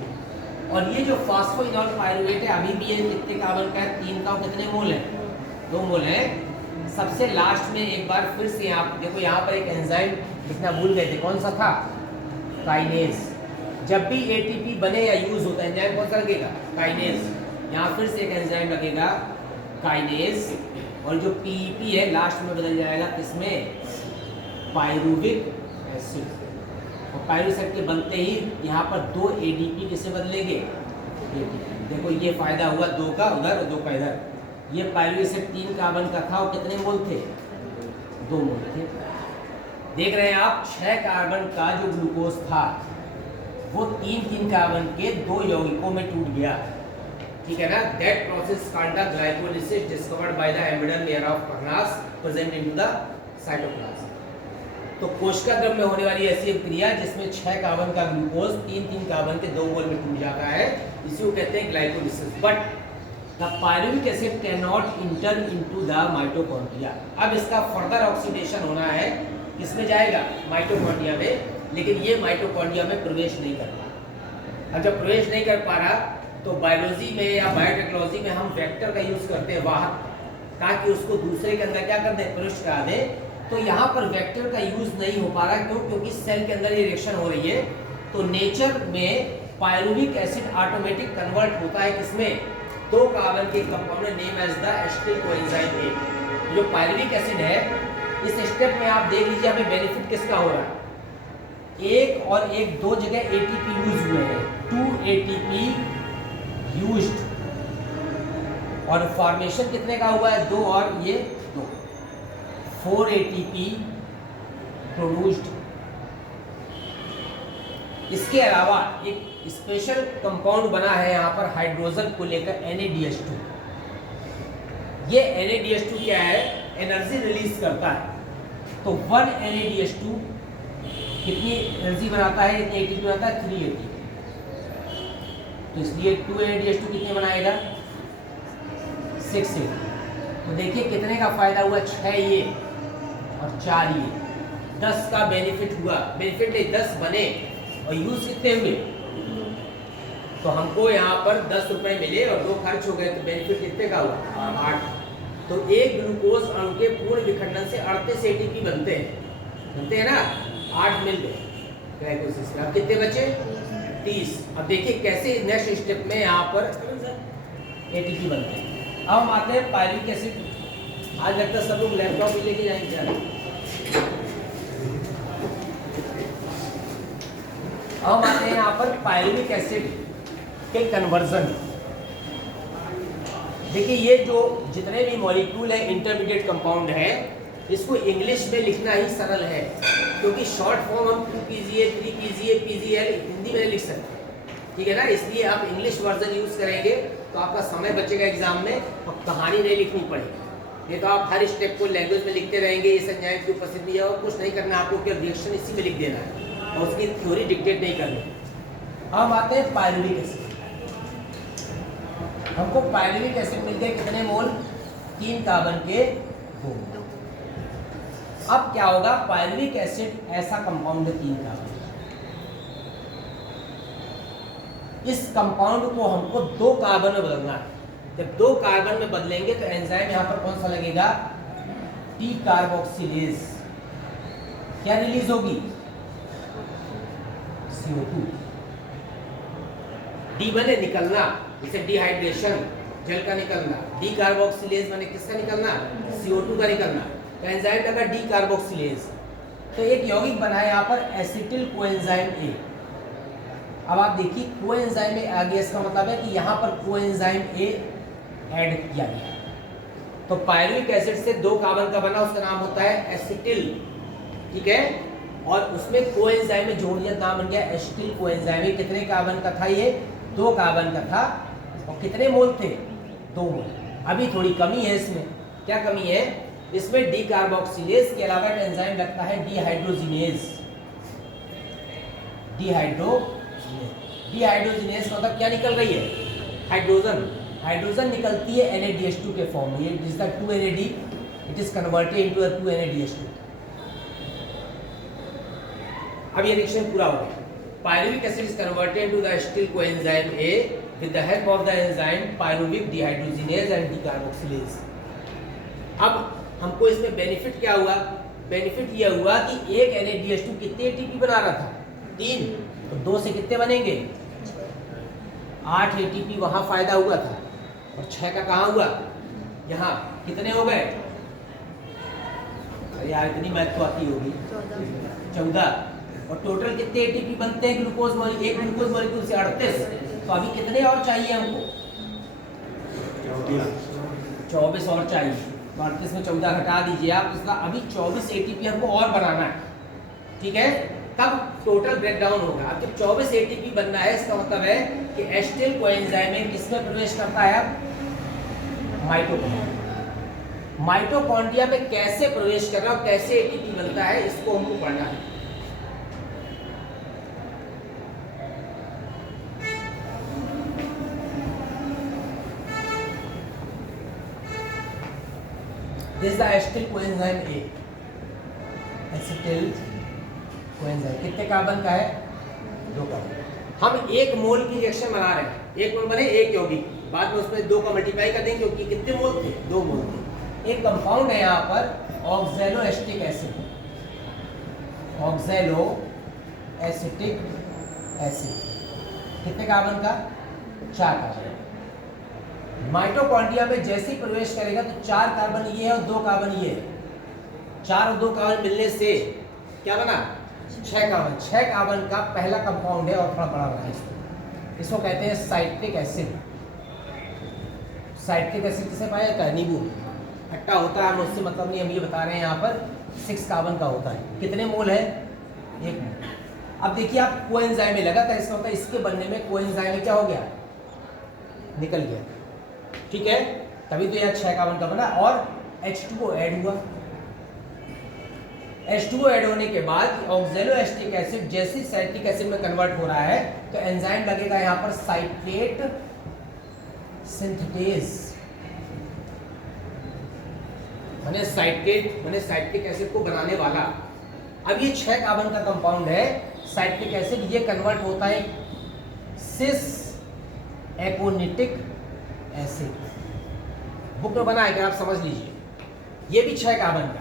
और ये जो फास्फोइनॉल पाइरुवेट है, अभी भी ये कितने कार्बन का है, 3 का, कितने मोल है, 2 मोल है। सबसे लास्ट में एक बार फिर से यहाँ देखो, यहाँ पर एक एंजाइम लिखना भूल गए थे, कौन सा था, काइनेज। जब भी ATP बने या यूज होता है, एंजाइम कौन सा लगेगा, काइनेज। यहाँ फिर से एक एंजाइम लगेगा काइनेज, और जो PEP है लास्ट में बदल जाएगा किसमें, पाइरुविक एसिड। और पाइरुविक एसिड के बनते ही यहाँ पर 2 ADP किससे बदलेंगे, ATP। देखो ये फायदा हुआ 2 का उधर और 2 का इधर। ये पाइरुविक एसिड 3 कार्बन का था, और कितने मोल थे, 2 मोल थे। देख रहे हैं आप, 6 कार्बन का जो ग्लूकोज था वो 3 कार्बन के 2 यौगिकों में टूट गया, ठीक है ना। That process called the glycolysis discovered by the embryonic layer of carbonas present in the cytoplasm. तो कोशिका द्रव्य में होने वाली ऐसी क्रिया जिसमें 6 कार्बन का ग्लूकोज 3 कार्बन के 2 मोल में टूट जाता है, इसी को कहते हैं glycolysis. But the pyruvic acid can not inter into the mitochondria. अब इसका फर्दर ऑक्सीडेशन होना है, किसमें जाएगा, माइटोकॉन्ड्रिया में, लेकिन ये माइटोकॉन्ड्रिया में प्रवेश नहीं कर पा। अब जब प्रवेश नहीं कर पा रहा तो बायोलॉजी में या बायोटेक्नोलॉजी में हम वेक्टर का यूज करते हैं, वाहक, ताकि उसको दूसरे के अंदर क्या कर दें, प्रविष्ट करा दें। तो यहाँ पर वेक्टर का यूज नहीं हो पा रहा, क्यों, क्योंकि सेल के अंदर ये रिएक्शन हो रही है। तो नेचर में पायरुविक एसिड ऑटोमेटिक कन्वर्ट होता है किसमें, दो कार्बन के compound name as the acetyl coenzyme A. जो पायरुविक एसिड है, इस स्टेप में आप देख लीजिए हमें बेनिफिट किसका हो रहा है, एक और एक दो जगह एटीपी यूज हुए हैं, 2 ATP यूज्ड, और फॉर्मेशन कितने का हुआ है, 2 और ये 2, 4 ATP प्रोड्यूस्ड। इसके अलावा एक स्पेशल कंपाउंड बना है यहाँ पर हाइड्रोजन को लेकर NADH2। ये NADH2 क्या है, एनर्जी रिलीज करता है। तो 1 NADH2 कितनी एनर्जी बनाता है, कितनी ATP बनाता है, 3 ATP। तो इसलिए 2 NADH2 कितने बनाएगा, 6 ATP। तो देखिए कितने का फायदा हुआ, 6 ये और 4 ये, 10 का बेनिफिट हुआ। बेनिफिट नहीं, 10 बने और यूज कितने हुए, तो हमको यहाँ पर 10 रुपए मिले और 2 खर्च हो गए, तो बेनिफिट कितने का हुआ, 8। तो एक ग्लूकोज अणु के पूर्ण विखंडन से 38 ATP बनते हैं ना, 8 मिल गए ग्लाइकोसिस में। अब कितने बचे, 30। अब देखिए कैसे नेक्स्ट स्टेप में यहाँ पर ATP बनते हैं। अब हम आते हैं पायरुविक एसिड। आज लगता है सब लोग लैपटॉप भी लेके जाएंगे क्या? अब हम आते हैं यहाँ पर पायरुविक एसिड के कन्वर्जन। देखिए ये जो जितने भी मॉलिक्यूल है, इंटरमीडिएट कंपाउंड है, इसको इंग्लिश में लिखना ही सरल है, क्योंकि शॉर्ट फॉर्म हम 2PGA, 3PGA, PGL हिंदी में लिख सकते हैं, ठीक है ना। इसलिए आप इंग्लिश वर्जन यूज करेंगे तो आपका समय बचेगा एग्जाम में और कहानी नहीं लिखनी पड़ेगी। ये तो आप हर स्टेप को लैंग्वेज में लिखते रहेंगे, इस एंजाइम की उपस्थिति है, और कुछ नहीं करना आपको, केवल रिएक्शन इसी में लिख देना है और उसकी थ्योरी डिक्टेट नहीं करनी। अब आते हैं पायरुविक एसिड। हमको पायरुविक एसिड मिलते हैं कितने मोल, 3 कार्बन के 2 मोल। अब क्या होगा, पायरुविक एसिड ऐसा कंपाउंड है 3 कार्बन, इस कंपाउंड को हमको 2 कार्बन में बदलना है। जब 2 कार्बन में बदलेंगे तो एंजाइम यहाँ पर कौन सा लगेगा, टी कार्बोक्सिलेज। क्या रिलीज होगी, CO2। डी बने निकलना, जैसे डिहाइड्रेशन, जल का निकलना, डी कार्बोक्सिलेज माने किसका निकलना, CO2 का निकलना। तो एंजाइम लगा डी कार्बोक्सिलेज। तो एक यौगिक बना है यहाँ पर एसिटिल कोएंजाइम ए। अब आप देखिए कोएंजाइम ए आ गया, इसका मतलब है कि यहाँ पर कोएंजाइम ए ऐड किया गया। तो पायरुविक एसिड से 2 कार्बन का बना, उसका नाम होता है एसिटिल, ठीक है। और उसमें कोएंजाइम में जोड़ दिया, नाम बन गया एसिटिल कोएंजाइम। कितने कार्बन का था ये, 2 कार्बन का था, और कितने मोल थे, 2 मोल। अभी थोड़ी कमी है इसमें, क्या कमी है इसमें, डी कार्बोक्सिलेज के अलावा एंजाइम लगता है डिहाइड्रोजिनेज। डिहाइड्रोजिनेज का मतलब क्या निकल रही है, हाइड्रोजन। हाइड्रोजन निकलती है NADH2 के फॉर्म में, it is the 2 NAD, it is converted into the 2 NADH2। अब ये रिएक्शन पूरा हो गया। Pyruvic acid is converted into the acetyl coenzyme A with the help of the enzyme pyruvic dehydrogenase and decarboxylase। अब हमको इसमें benefit क्या हुआ, बेनिफिट ये हुआ कि एक NADH2 कितने ATP बना रहा था, 3, तो 2 से कितने बनेंगे, 8 ATP वहां फायदा हुआ था, और 6 का कहाँ हुआ, यहाँ कितने हो गए, अरे यार इतनी मैथ तो आती होगी, 14। और टोटल कितने ATP बनते हैं ग्लूकोज मॉलिक्यूल, एक ग्लूकोज मॉलिक्यूल से 38। तो अभी कितने और चाहिए हमको, 24 और चाहिए। तो 38 में 14 हटा दीजिए आप, इसका अभी 24 ATP हमको और बनाना है, ठीक है। तब टोटल ब्रेकडाउन होगा। अब जब 24 ATP बनना है, इसका मतलब है कि एसिटिल कोएंजाइम किसमें प्रवेश करता है, अब माइटोकॉन्ड्रिया। माइटोकॉन्ड्रिया में कैसे प्रवेश कर रहा है, कैसे ATP बनता है, इसको हमको पढ़ना है। This is the acetyl coenzyme A। acetyl coenzyme कितने कार्बन का है, 2 कार्बन। हम 1 मोल की रिएक्शन बना रहे हैं, 1 मोल बने 1 यौगिक, बाद में उसमें 2 का मल्टीप्लाई कर देंगे, क्योंकि कितने मोल थे, 2 मोल थे। एक कंपाउंड है यहाँ पर oxalo acetic acid, oxalo acetic acid. कितने कार्बन का? 4 कार्बन। माइटोकॉन्ड्रिया में जैसे ही प्रवेश करेगा तो 4 कार्बन ये है और 2 कार्बन ये है। 4 और 2 कार्बन मिलने से क्या बना? 6 कार्बन। 6 कार्बन का पहला कंपाउंड है और थोड़ा बड़ा बना है इसको कहते हैं साइट्रिक एसिड। साइट्रिक एसिड किसे पाया जाता है? नींबू। खट्टा होता है, उससे मतलब नहीं, हम ये बता रहे हैं यहाँ पर 6 कार्बन का होता है। कितने मोल है? 1 मोल। अब देखिए आप कोएंजाइम में लगा था, इसका मतलब इसके बनने में कोएंजाइम में क्या हो गया? निकल गया। ठीक है, तभी तो यह 6 कार्बन का बना और H2O ऐड हुआ। H2O ऐड होने के बाद ऑक्सैलो एसिटिक एसिड जैसे साइट्रिक एसिड में कन्वर्ट हो रहा है तो एंजाइम लगेगा यहाँ पर साइट्रेट सिंथेटेज, माने साइट्रेट माने साइट्रिक एसिड को बनाने वाला। अब ये 6 कार्बन का कंपाउंड है साइट्रिक एसिड, ये कन्वर्ट होता है सिस एकोनिटिक एसिड। बुक में बना है कि आप समझ लीजिए, ये भी 6 कार्बन का।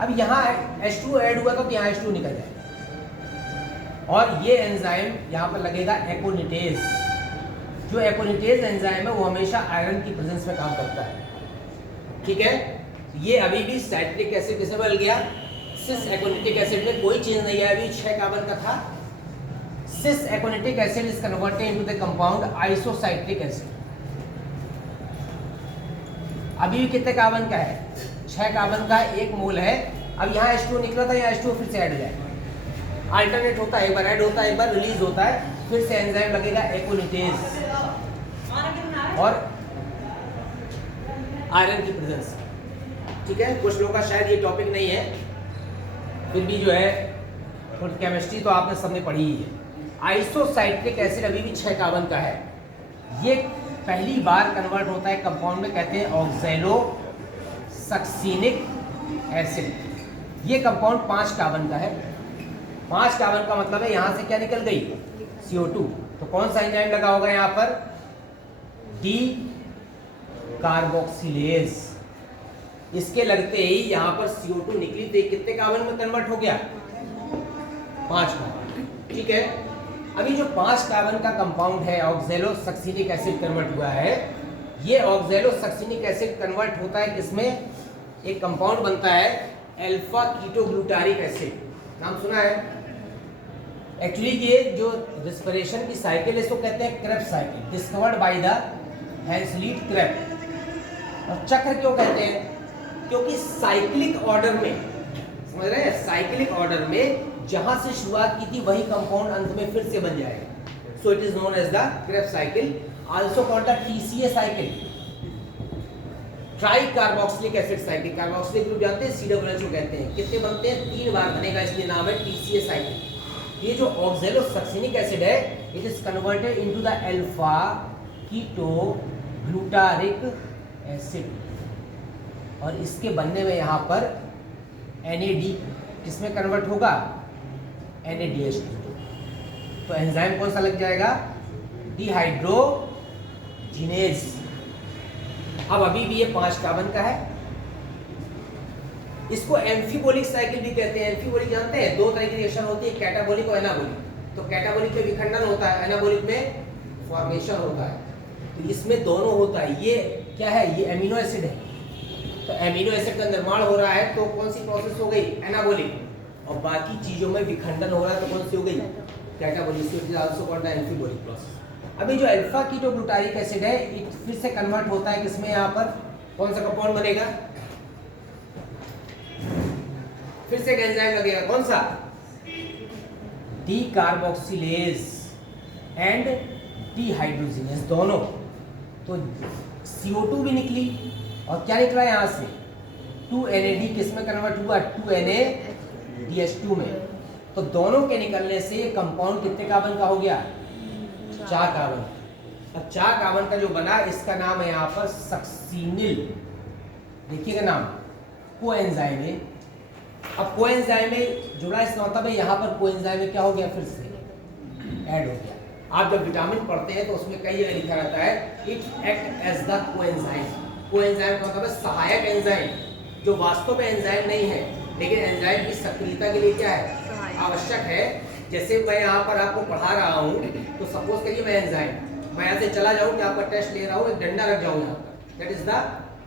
अब यहाँ H2O ऐड हुआ तो यहाँ H2O निकल जाएगा और ये एंजाइम यहाँ पर लगेगा एकोनिटेज। जो एकोनिटेज एंजाइम है वो हमेशा आयरन की प्रेजेंस में काम करता है। ठीक है, ये अभी भी साइट्रिक एसिड किसे बदल गया? सिस एकोनिटिक एसिड में कोई चेंज नहीं है, अभी 6 कार्बन का था। Cis aconitic acid is converted into the compound isocitric acid. अभी भी कितने कार्बन का है? 6 कार्बन का 1 मोल है। अब यहाँ H2O निकला था, यहाँ H2O फिर से ऐड हो जाएगा। अल्टरनेट होता है, एक बार ऐड होता है, एक बार रिलीज होता है, फिर से एंजाइम लगेगा एकोनिटेज और आयरन की प्रेजेंस। ठीक है, कुछ लोगों का शायद ये टॉपिक नहीं है, फिर भी जो है केमिस्ट्री तो आपने सबने पढ़ी ही है। आइसोसाइट्रिक एसिड अभी भी 6 कार्बन का है। ये पहली बार कन्वर्ट होता है कंपाउंड में, कहते हैं ऑक्सैलो सक्सिनिक एसिड। ये कंपाउंड 5 कार्बन का है। 5 कार्बन का मतलब है यहाँ से क्या निकल गई? CO2। तो कौन सा एंजाइम लगा होगा यहाँ पर? D carboxylase. इसके लगते ही यहाँ पर CO2 निकली तो कितने कार्बन में कन्वर्ट हो गया? 5 कार्बन। ठीक है, अभी जो 5 कार्बन का कंपाउंड है ऑक्सैलो सक्सिनिक एसिड कन्वर्ट हुआ है। ये ऑक्सैलो सक्सिनिक एसिड कन्वर्ट होता है किसमें? एक कंपाउंड बनता है अल्फा कीटोग्लूटारिक एसिड। नाम सुना है? एक्चुअली ये जो रेस्पिरेशन की साइकिल है इसको कहते हैं Krebs cycle, discovered by the Hanslit Krebs. और चक्र क्यों कहते हैं? क्योंकि साइक्लिक ऑर्डर में, समझ रहे हैं, साइक्लिक ऑर्डर में जहां से शुरुआत की थी वही कंपाउंड अंत में फिर से बन जाएगा। So it is known as the Krebs cycle, also called the TCA cycle, try carboxylic acid cycle. Carboxylic group जानते हैं, COOH कहते हैं। कितने बनते हैं? 3 बार बनेगा, इसलिए नाम है TCA साइकिल। ये जो ऑक्सैलो सक्सिनिक एसिड है it is converted into the alpha ketoglutaric acid और इसके बनने में यहाँ पर NAD किसमें कन्वर्ट होगा? NADH2। तो एंजाइम कौन सा लग जाएगा? डिहाइड्रोजिनेज। अब अभी भी ये 5 कार्बन का है। इसको एम्फीबोलिक साइकिल भी कहते हैं। एम्फीबोलिक जानते हैं? 2 तरह की रिएक्शन होती है, कैटाबोलिक और एनाबोलिक। तो कैटाबोलिक में विखंडन होता है, एनाबोलिक में फॉर्मेशन होता है। तो इसमें दोनों होता है। ये क्या है? ये एमिनो एसिड है। तो एमिनो एसिड का निर्माण हो रहा है तो कौन सी प्रोसेस हो गई? एनाबोलिक। और बाकी चीजों में विखंडन हो रहा है तो कौन सी हो गई? Catabolic. It is also called the एम्फीबोलिक process. अभी जो अल्फा कीटोग्लूटारिक एसिड है इट फिर से कन्वर्ट होता है किसमें? यहाँ पर कौन सा कंपाउंड बनेगा? फिर से एक एंजाइम लगेगा, कौन सा? डी कार्बोक्सिलेज एंड डिहाइड्रोजिनेज, दोनों। तो CO2 भी निकली और क्या निकला यहाँ से? 2NAD किसमें कन्वर्ट हुआ? 2NADH2 में। तो दोनों के निकलने से ये कंपाउंड कितने कार्बन का हो गया? 4 कार्बन। अब 4 कार्बन का जो बना इसका नाम है यहाँ पर सक्सिनिल। देखिएगा नाम, कोएंजाइम है। अब कोएंजाइम में जुड़ा इसका मतलब है यहाँ पर कोएंजाइम में क्या हो गया? फिर से ऐड हो गया। आप जब विटामिन पढ़ते हैं तो उसमें कई जगह लिखा रहता है it act as the coenzyme. Coenzyme का मतलब है सहायक एंजाइम, जो वास्तव में एंजाइम नहीं है लेकिन एंजाइम की सक्रियता के लिए क्या है? आवश्यक है। जैसे मैं यहाँ पर आपको पढ़ा रहा हूँ, तो सपोज करिए मैं एंजाइम, मैं यहाँ से चला जाऊँ कि आपका टेस्ट ले रहा हूँ, एक डंडा रख जाऊँ यहाँ पर, दैट इज द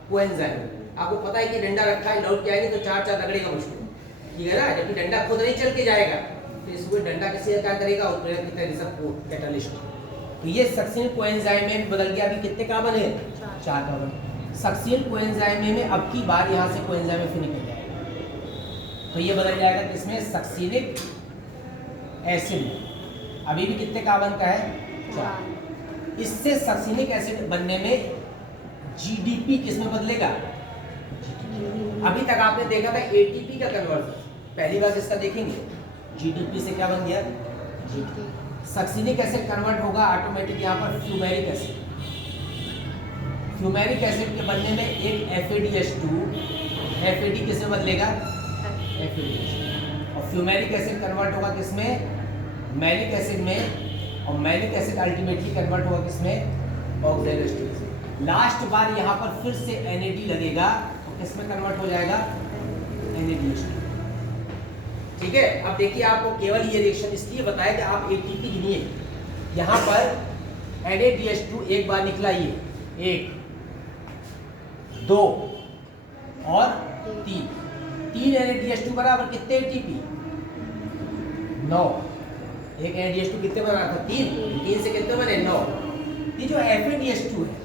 कोएंजाइम। आपको पता है कि डंडा रखा है, लौट के आएंगे तो चार चार रगड़ेगा मुझको, ठीक है ना, जबकि डंडा खुद नहीं चल के जाएगा, तो इसको डंडा किसी क्या करेगा, उत्प्रेरक की तरह सब कैटलिस्ट। तो ये सक्सिन कोएंजाइम में बदल गया, अभी कितने कार्बन है, 4 कार्बन। सक्सिन कोएंजाइम में अब की बार यहाँ से कोएंजाइम में फिर निकल जाएगा, तो ये बदल जाएगा किसमें, सक्सिनिक एसिड। अभी भी कितने कार्बन का है, 4। इससे सक्सिनिक एसिड बनने में जीडीपी किसमें बदलेगा, अभी तक आपने देखा था एटीपी का कन्वर्जन, पहली बार इसका देखेंगे, जीडीपी से क्या बन गया, जीडीपी। सक्सिनिक एसिड कन्वर्ट होगा ऑटोमेटिक यहाँ पर फ्यूमेरिक एसिड। फ्यूमेरिक एसिड के बनने में एक FADH2, FAD किसमें बदलेगा, FADH2, और फ्यूमेरिक एसिड कन्वर्ट होगा किसमें, मैलिक एसिड में, और मैलिक एसिड अल्टीमेटली कन्वर्ट होगा किसमें, ऑक्सैलिक एसिड। लास्ट बार यहाँ पर फिर से NAD लगेगा, तो किसमें कन्वर्ट हो जाएगा, NADH2। ठीक है, अब देखिए आपको केवल ये रिएक्शन इसलिए बताया कि आप एटीपी गिनिए, यहाँ पर NADH2 एक बार निकला, ये 1 2 और 3 NADH2 बराबर कितने एटीपी, 9। एक NADH2 कितने बना था, 3 से कितने बने, 9। ये जो FADH2 है,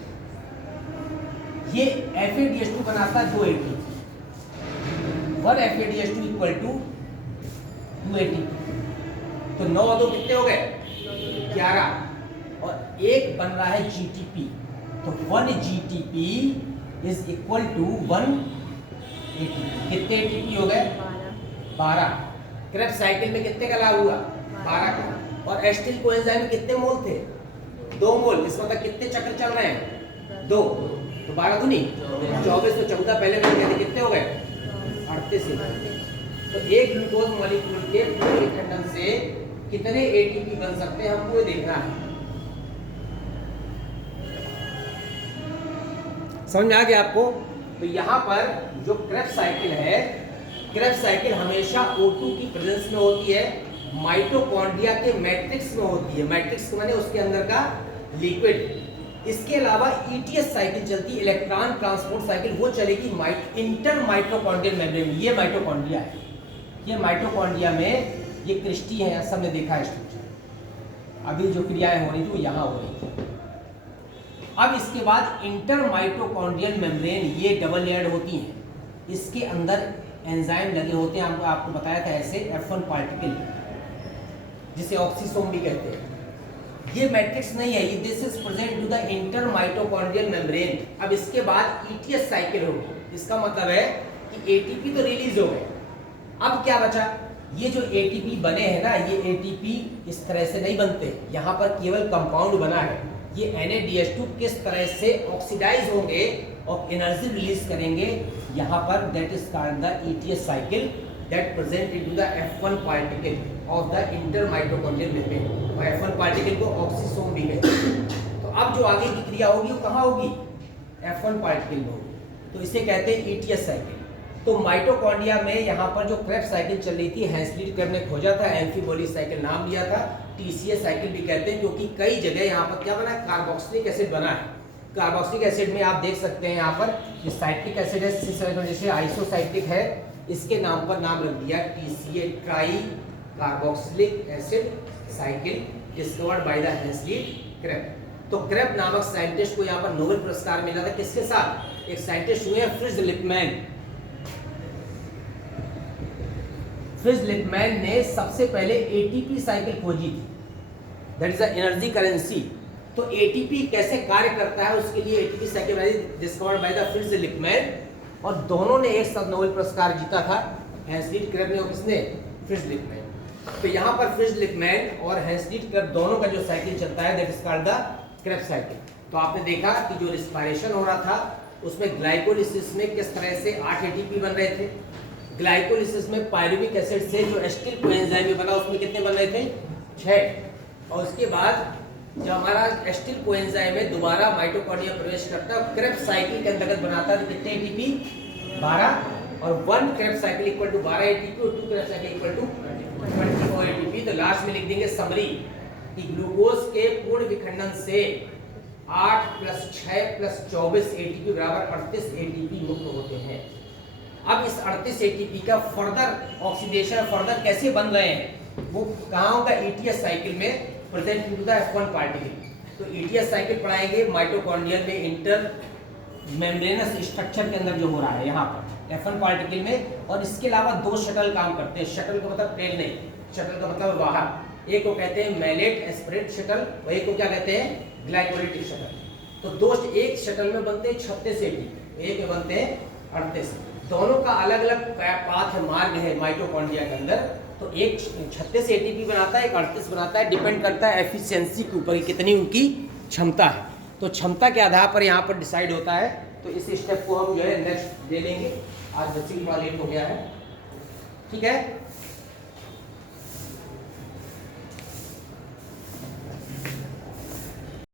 ये FADH2 बनाता है 2 ATP, 1 FADH2 equal to 2 ATP, तो 9 और 2 कितने हो गए, 11, और एक बन रहा है GTP, तो 1 GTP is equal to 1 ATP। कितने ATP हो गए, 12। क्रेब्स साइकिल में कितने का लाभ हुआ, 12 का। और एस्टिल कोएंजाइम में कितने मोल थे, 2 मोल, इसका मतलब कितने चक्र चल रहे हैं, 2, तो 12 दूनी 24, तो 14 पहले बन गए थे, कितने हो गए, 38। तो एक ग्लूकोज मॉलिक्यूल के पूरे विखंडन से कितने एटीपी बन सकते हैं, हमको ये देखना है। समझ में आ गया आपको। तो यहाँ पर जो क्रेब्स साइकिल है, क्रेब्स साइकिल हमेशा O2 की प्रेजेंस में होती है, माइटोकॉन्ड्रिया के मैट्रिक्स में होती है, मैट्रिक्स माने उसके अंदर का लिक्विड। इसके अलावा ETS साइकिल चलती है, इलेक्ट्रॉन ट्रांसपोर्ट साइकिल, वो चलेगी इंटर माइटोकॉन्ड्रियल मेम्ब्रेन। ये माइटोकॉन्ड्रिया है, ये माइटोकॉन्ड्रिया में ये क्रिस्टी है, सब ने देखा है स्ट्रक्चर। अभी जो क्रियाएं हो रही थी वो यहाँ हो रही थी। अब इसके बाद इंटर माइटोकॉन्ड्रियल मेम्ब्रेन, ये डबल लेयर्ड होती हैं, इसके अंदर एंजाइम लगे होते हैं, आपको बताया था ऐसे F1 पार्टिकल, जिसे ऑक्सीसोम भी कहते हैं। ये मैट्रिक्स नहीं है, ये this is present to the inter mitochondrial membrane. अब इसके बाद ETS साइकिल होगी, इसका मतलब है कि ATP तो रिलीज हो गए, अब क्या बचा, ये जो ATP बने हैं ना, ये ATP इस तरह से नहीं बनते, यहाँ पर केवल कंपाउंड बना है। ये NADH2 किस तरह से ऑक्सीडाइज होंगे और एनर्जी रिलीज करेंगे, यहाँ पर that is called the ETS cycle that present into the F1 particle of the intermitochondrial membrane, और F1 पार्टिकल को ऑक्सीसोम भी कहते हैं। तो अब जो आगे की क्रिया होगी वो कहाँ होगी, F1 पार्टिकल में होगी, तो इसे कहते हैं ETS साइकिल। तो माइटोकॉन्ड्रिया में यहाँ पर जो क्रेब्स साइकिल चल रही थी, हैंसलीट क्रेब ने खोजा था, एम्फीबोलिक साइकिल नाम लिया था, TCA साइकिल भी कहते हैं, क्योंकि कई जगह यहाँ पर क्या बना है, कार्बोक्सिलिक एसिड बना है। कार्बोक्सिलिक एसिड में आप देख सकते हैं यहाँ पर ये साइट्रिक एसिड है, जैसे आइसोसाइट्रिक है, इसके नाम पर नाम रख दिया TCA, tri carboxylic acid cycle, discovered by the Hanslit Krebs. तो क्रेब नामक साइंटिस्ट को यहाँ पर नोबेल पुरस्कार मिला था, किसके साथ, एक साइंटिस्ट हुए हैं फ्रिट्ज लिपमैन। फ्रिट्ज लिपमैन ने सबसे पहले ATP साइकिल खोजी थी, that is the energy currency. तो ATP कैसे कार्य करता है, उसके लिए ATP cycle discovered by the Fritz Lipman, और दोनों ने एक साथ नोबेल पुरस्कार जीता था, हैंसलीट क्रेब ने और किसने, फ्रिट्ज लिपमैन। तो यहाँ पर फ्रिट्ज लिपमैन और हैंसलीट क्रेब दोनों का जो साइकिल चलता है, that is called the Krebs cycle. तो आपने देखा कि जो रिस्पायरेशन हो रहा था उसमें ग्लाइकोलिसिस में किस तरह से 8 ATP बन रहे थे, ग्लाइकोलिसिस में पायरुविक एसिड से जो एस्टिल कोएंजाइम में बना उसमें कितने बन रहे थे, 6। और उसके बाद जब हमारा एस्टिल कोएंजाइम में दोबारा माइटोकॉन्ड्रिया प्रवेश करता है, क्रेब्स साइकिल के अंतर्गत बनाता है, तो कितने ATP, 12, और 1 Krebs cycle equal to 12 ATP और 2 Krebs cycle equal to 24 ATP, तो लास्ट में लिख देंगे समरी कि ग्लूकोज के पूर्ण विखंडन से 8 + 6 + 24 एटीपी बराबर 38 एटीपी मुक्त होते हैं। अब इस 38 एटीपी का फर्दर ऑक्सीडेशन फर्दर कैसे बन रहे हैं, वो कहाँ होगा, ईटीएस साइकिल में present into the F1 particle. तो ईटीएस साइकिल पढ़ाएंगे माइटोकॉन्ड्रियल में इंटर मेम्ब्रेनस स्ट्रक्चर के अंदर जो हो रहा है यहाँ पर F1 पार्टिकल में। और इसके अलावा 2 शटल काम करते हैं। शटल का मतलब ट्रेल नहीं, शटल का मतलब बाहर। एक को कहते हैं मैलेट एस्पिरेट शटल और एक को क्या कहते हैं, ग्लाइकोलिटिक शटल। तो दोस्त एक शटल में बनते हैं 36 एटीपी, एक में बनते हैं 38। दोनों का अलग अलग पाथ है, मार्ग है माइटोकॉन्ड्रिया के अंदर। तो एक 36 एटीपी बनाता है, एक 38 बनाता है। डिपेंड करता है एफिशिएंसी के ऊपर, कितनी उनकी क्षमता है। तो क्षमता के आधार पर यहाँ पर डिसाइड होता है। तो इस स्टेप को हम जो है नेक्स्ट ले लेंगे। आज बच्चे की लेट हो गया है, ठीक है।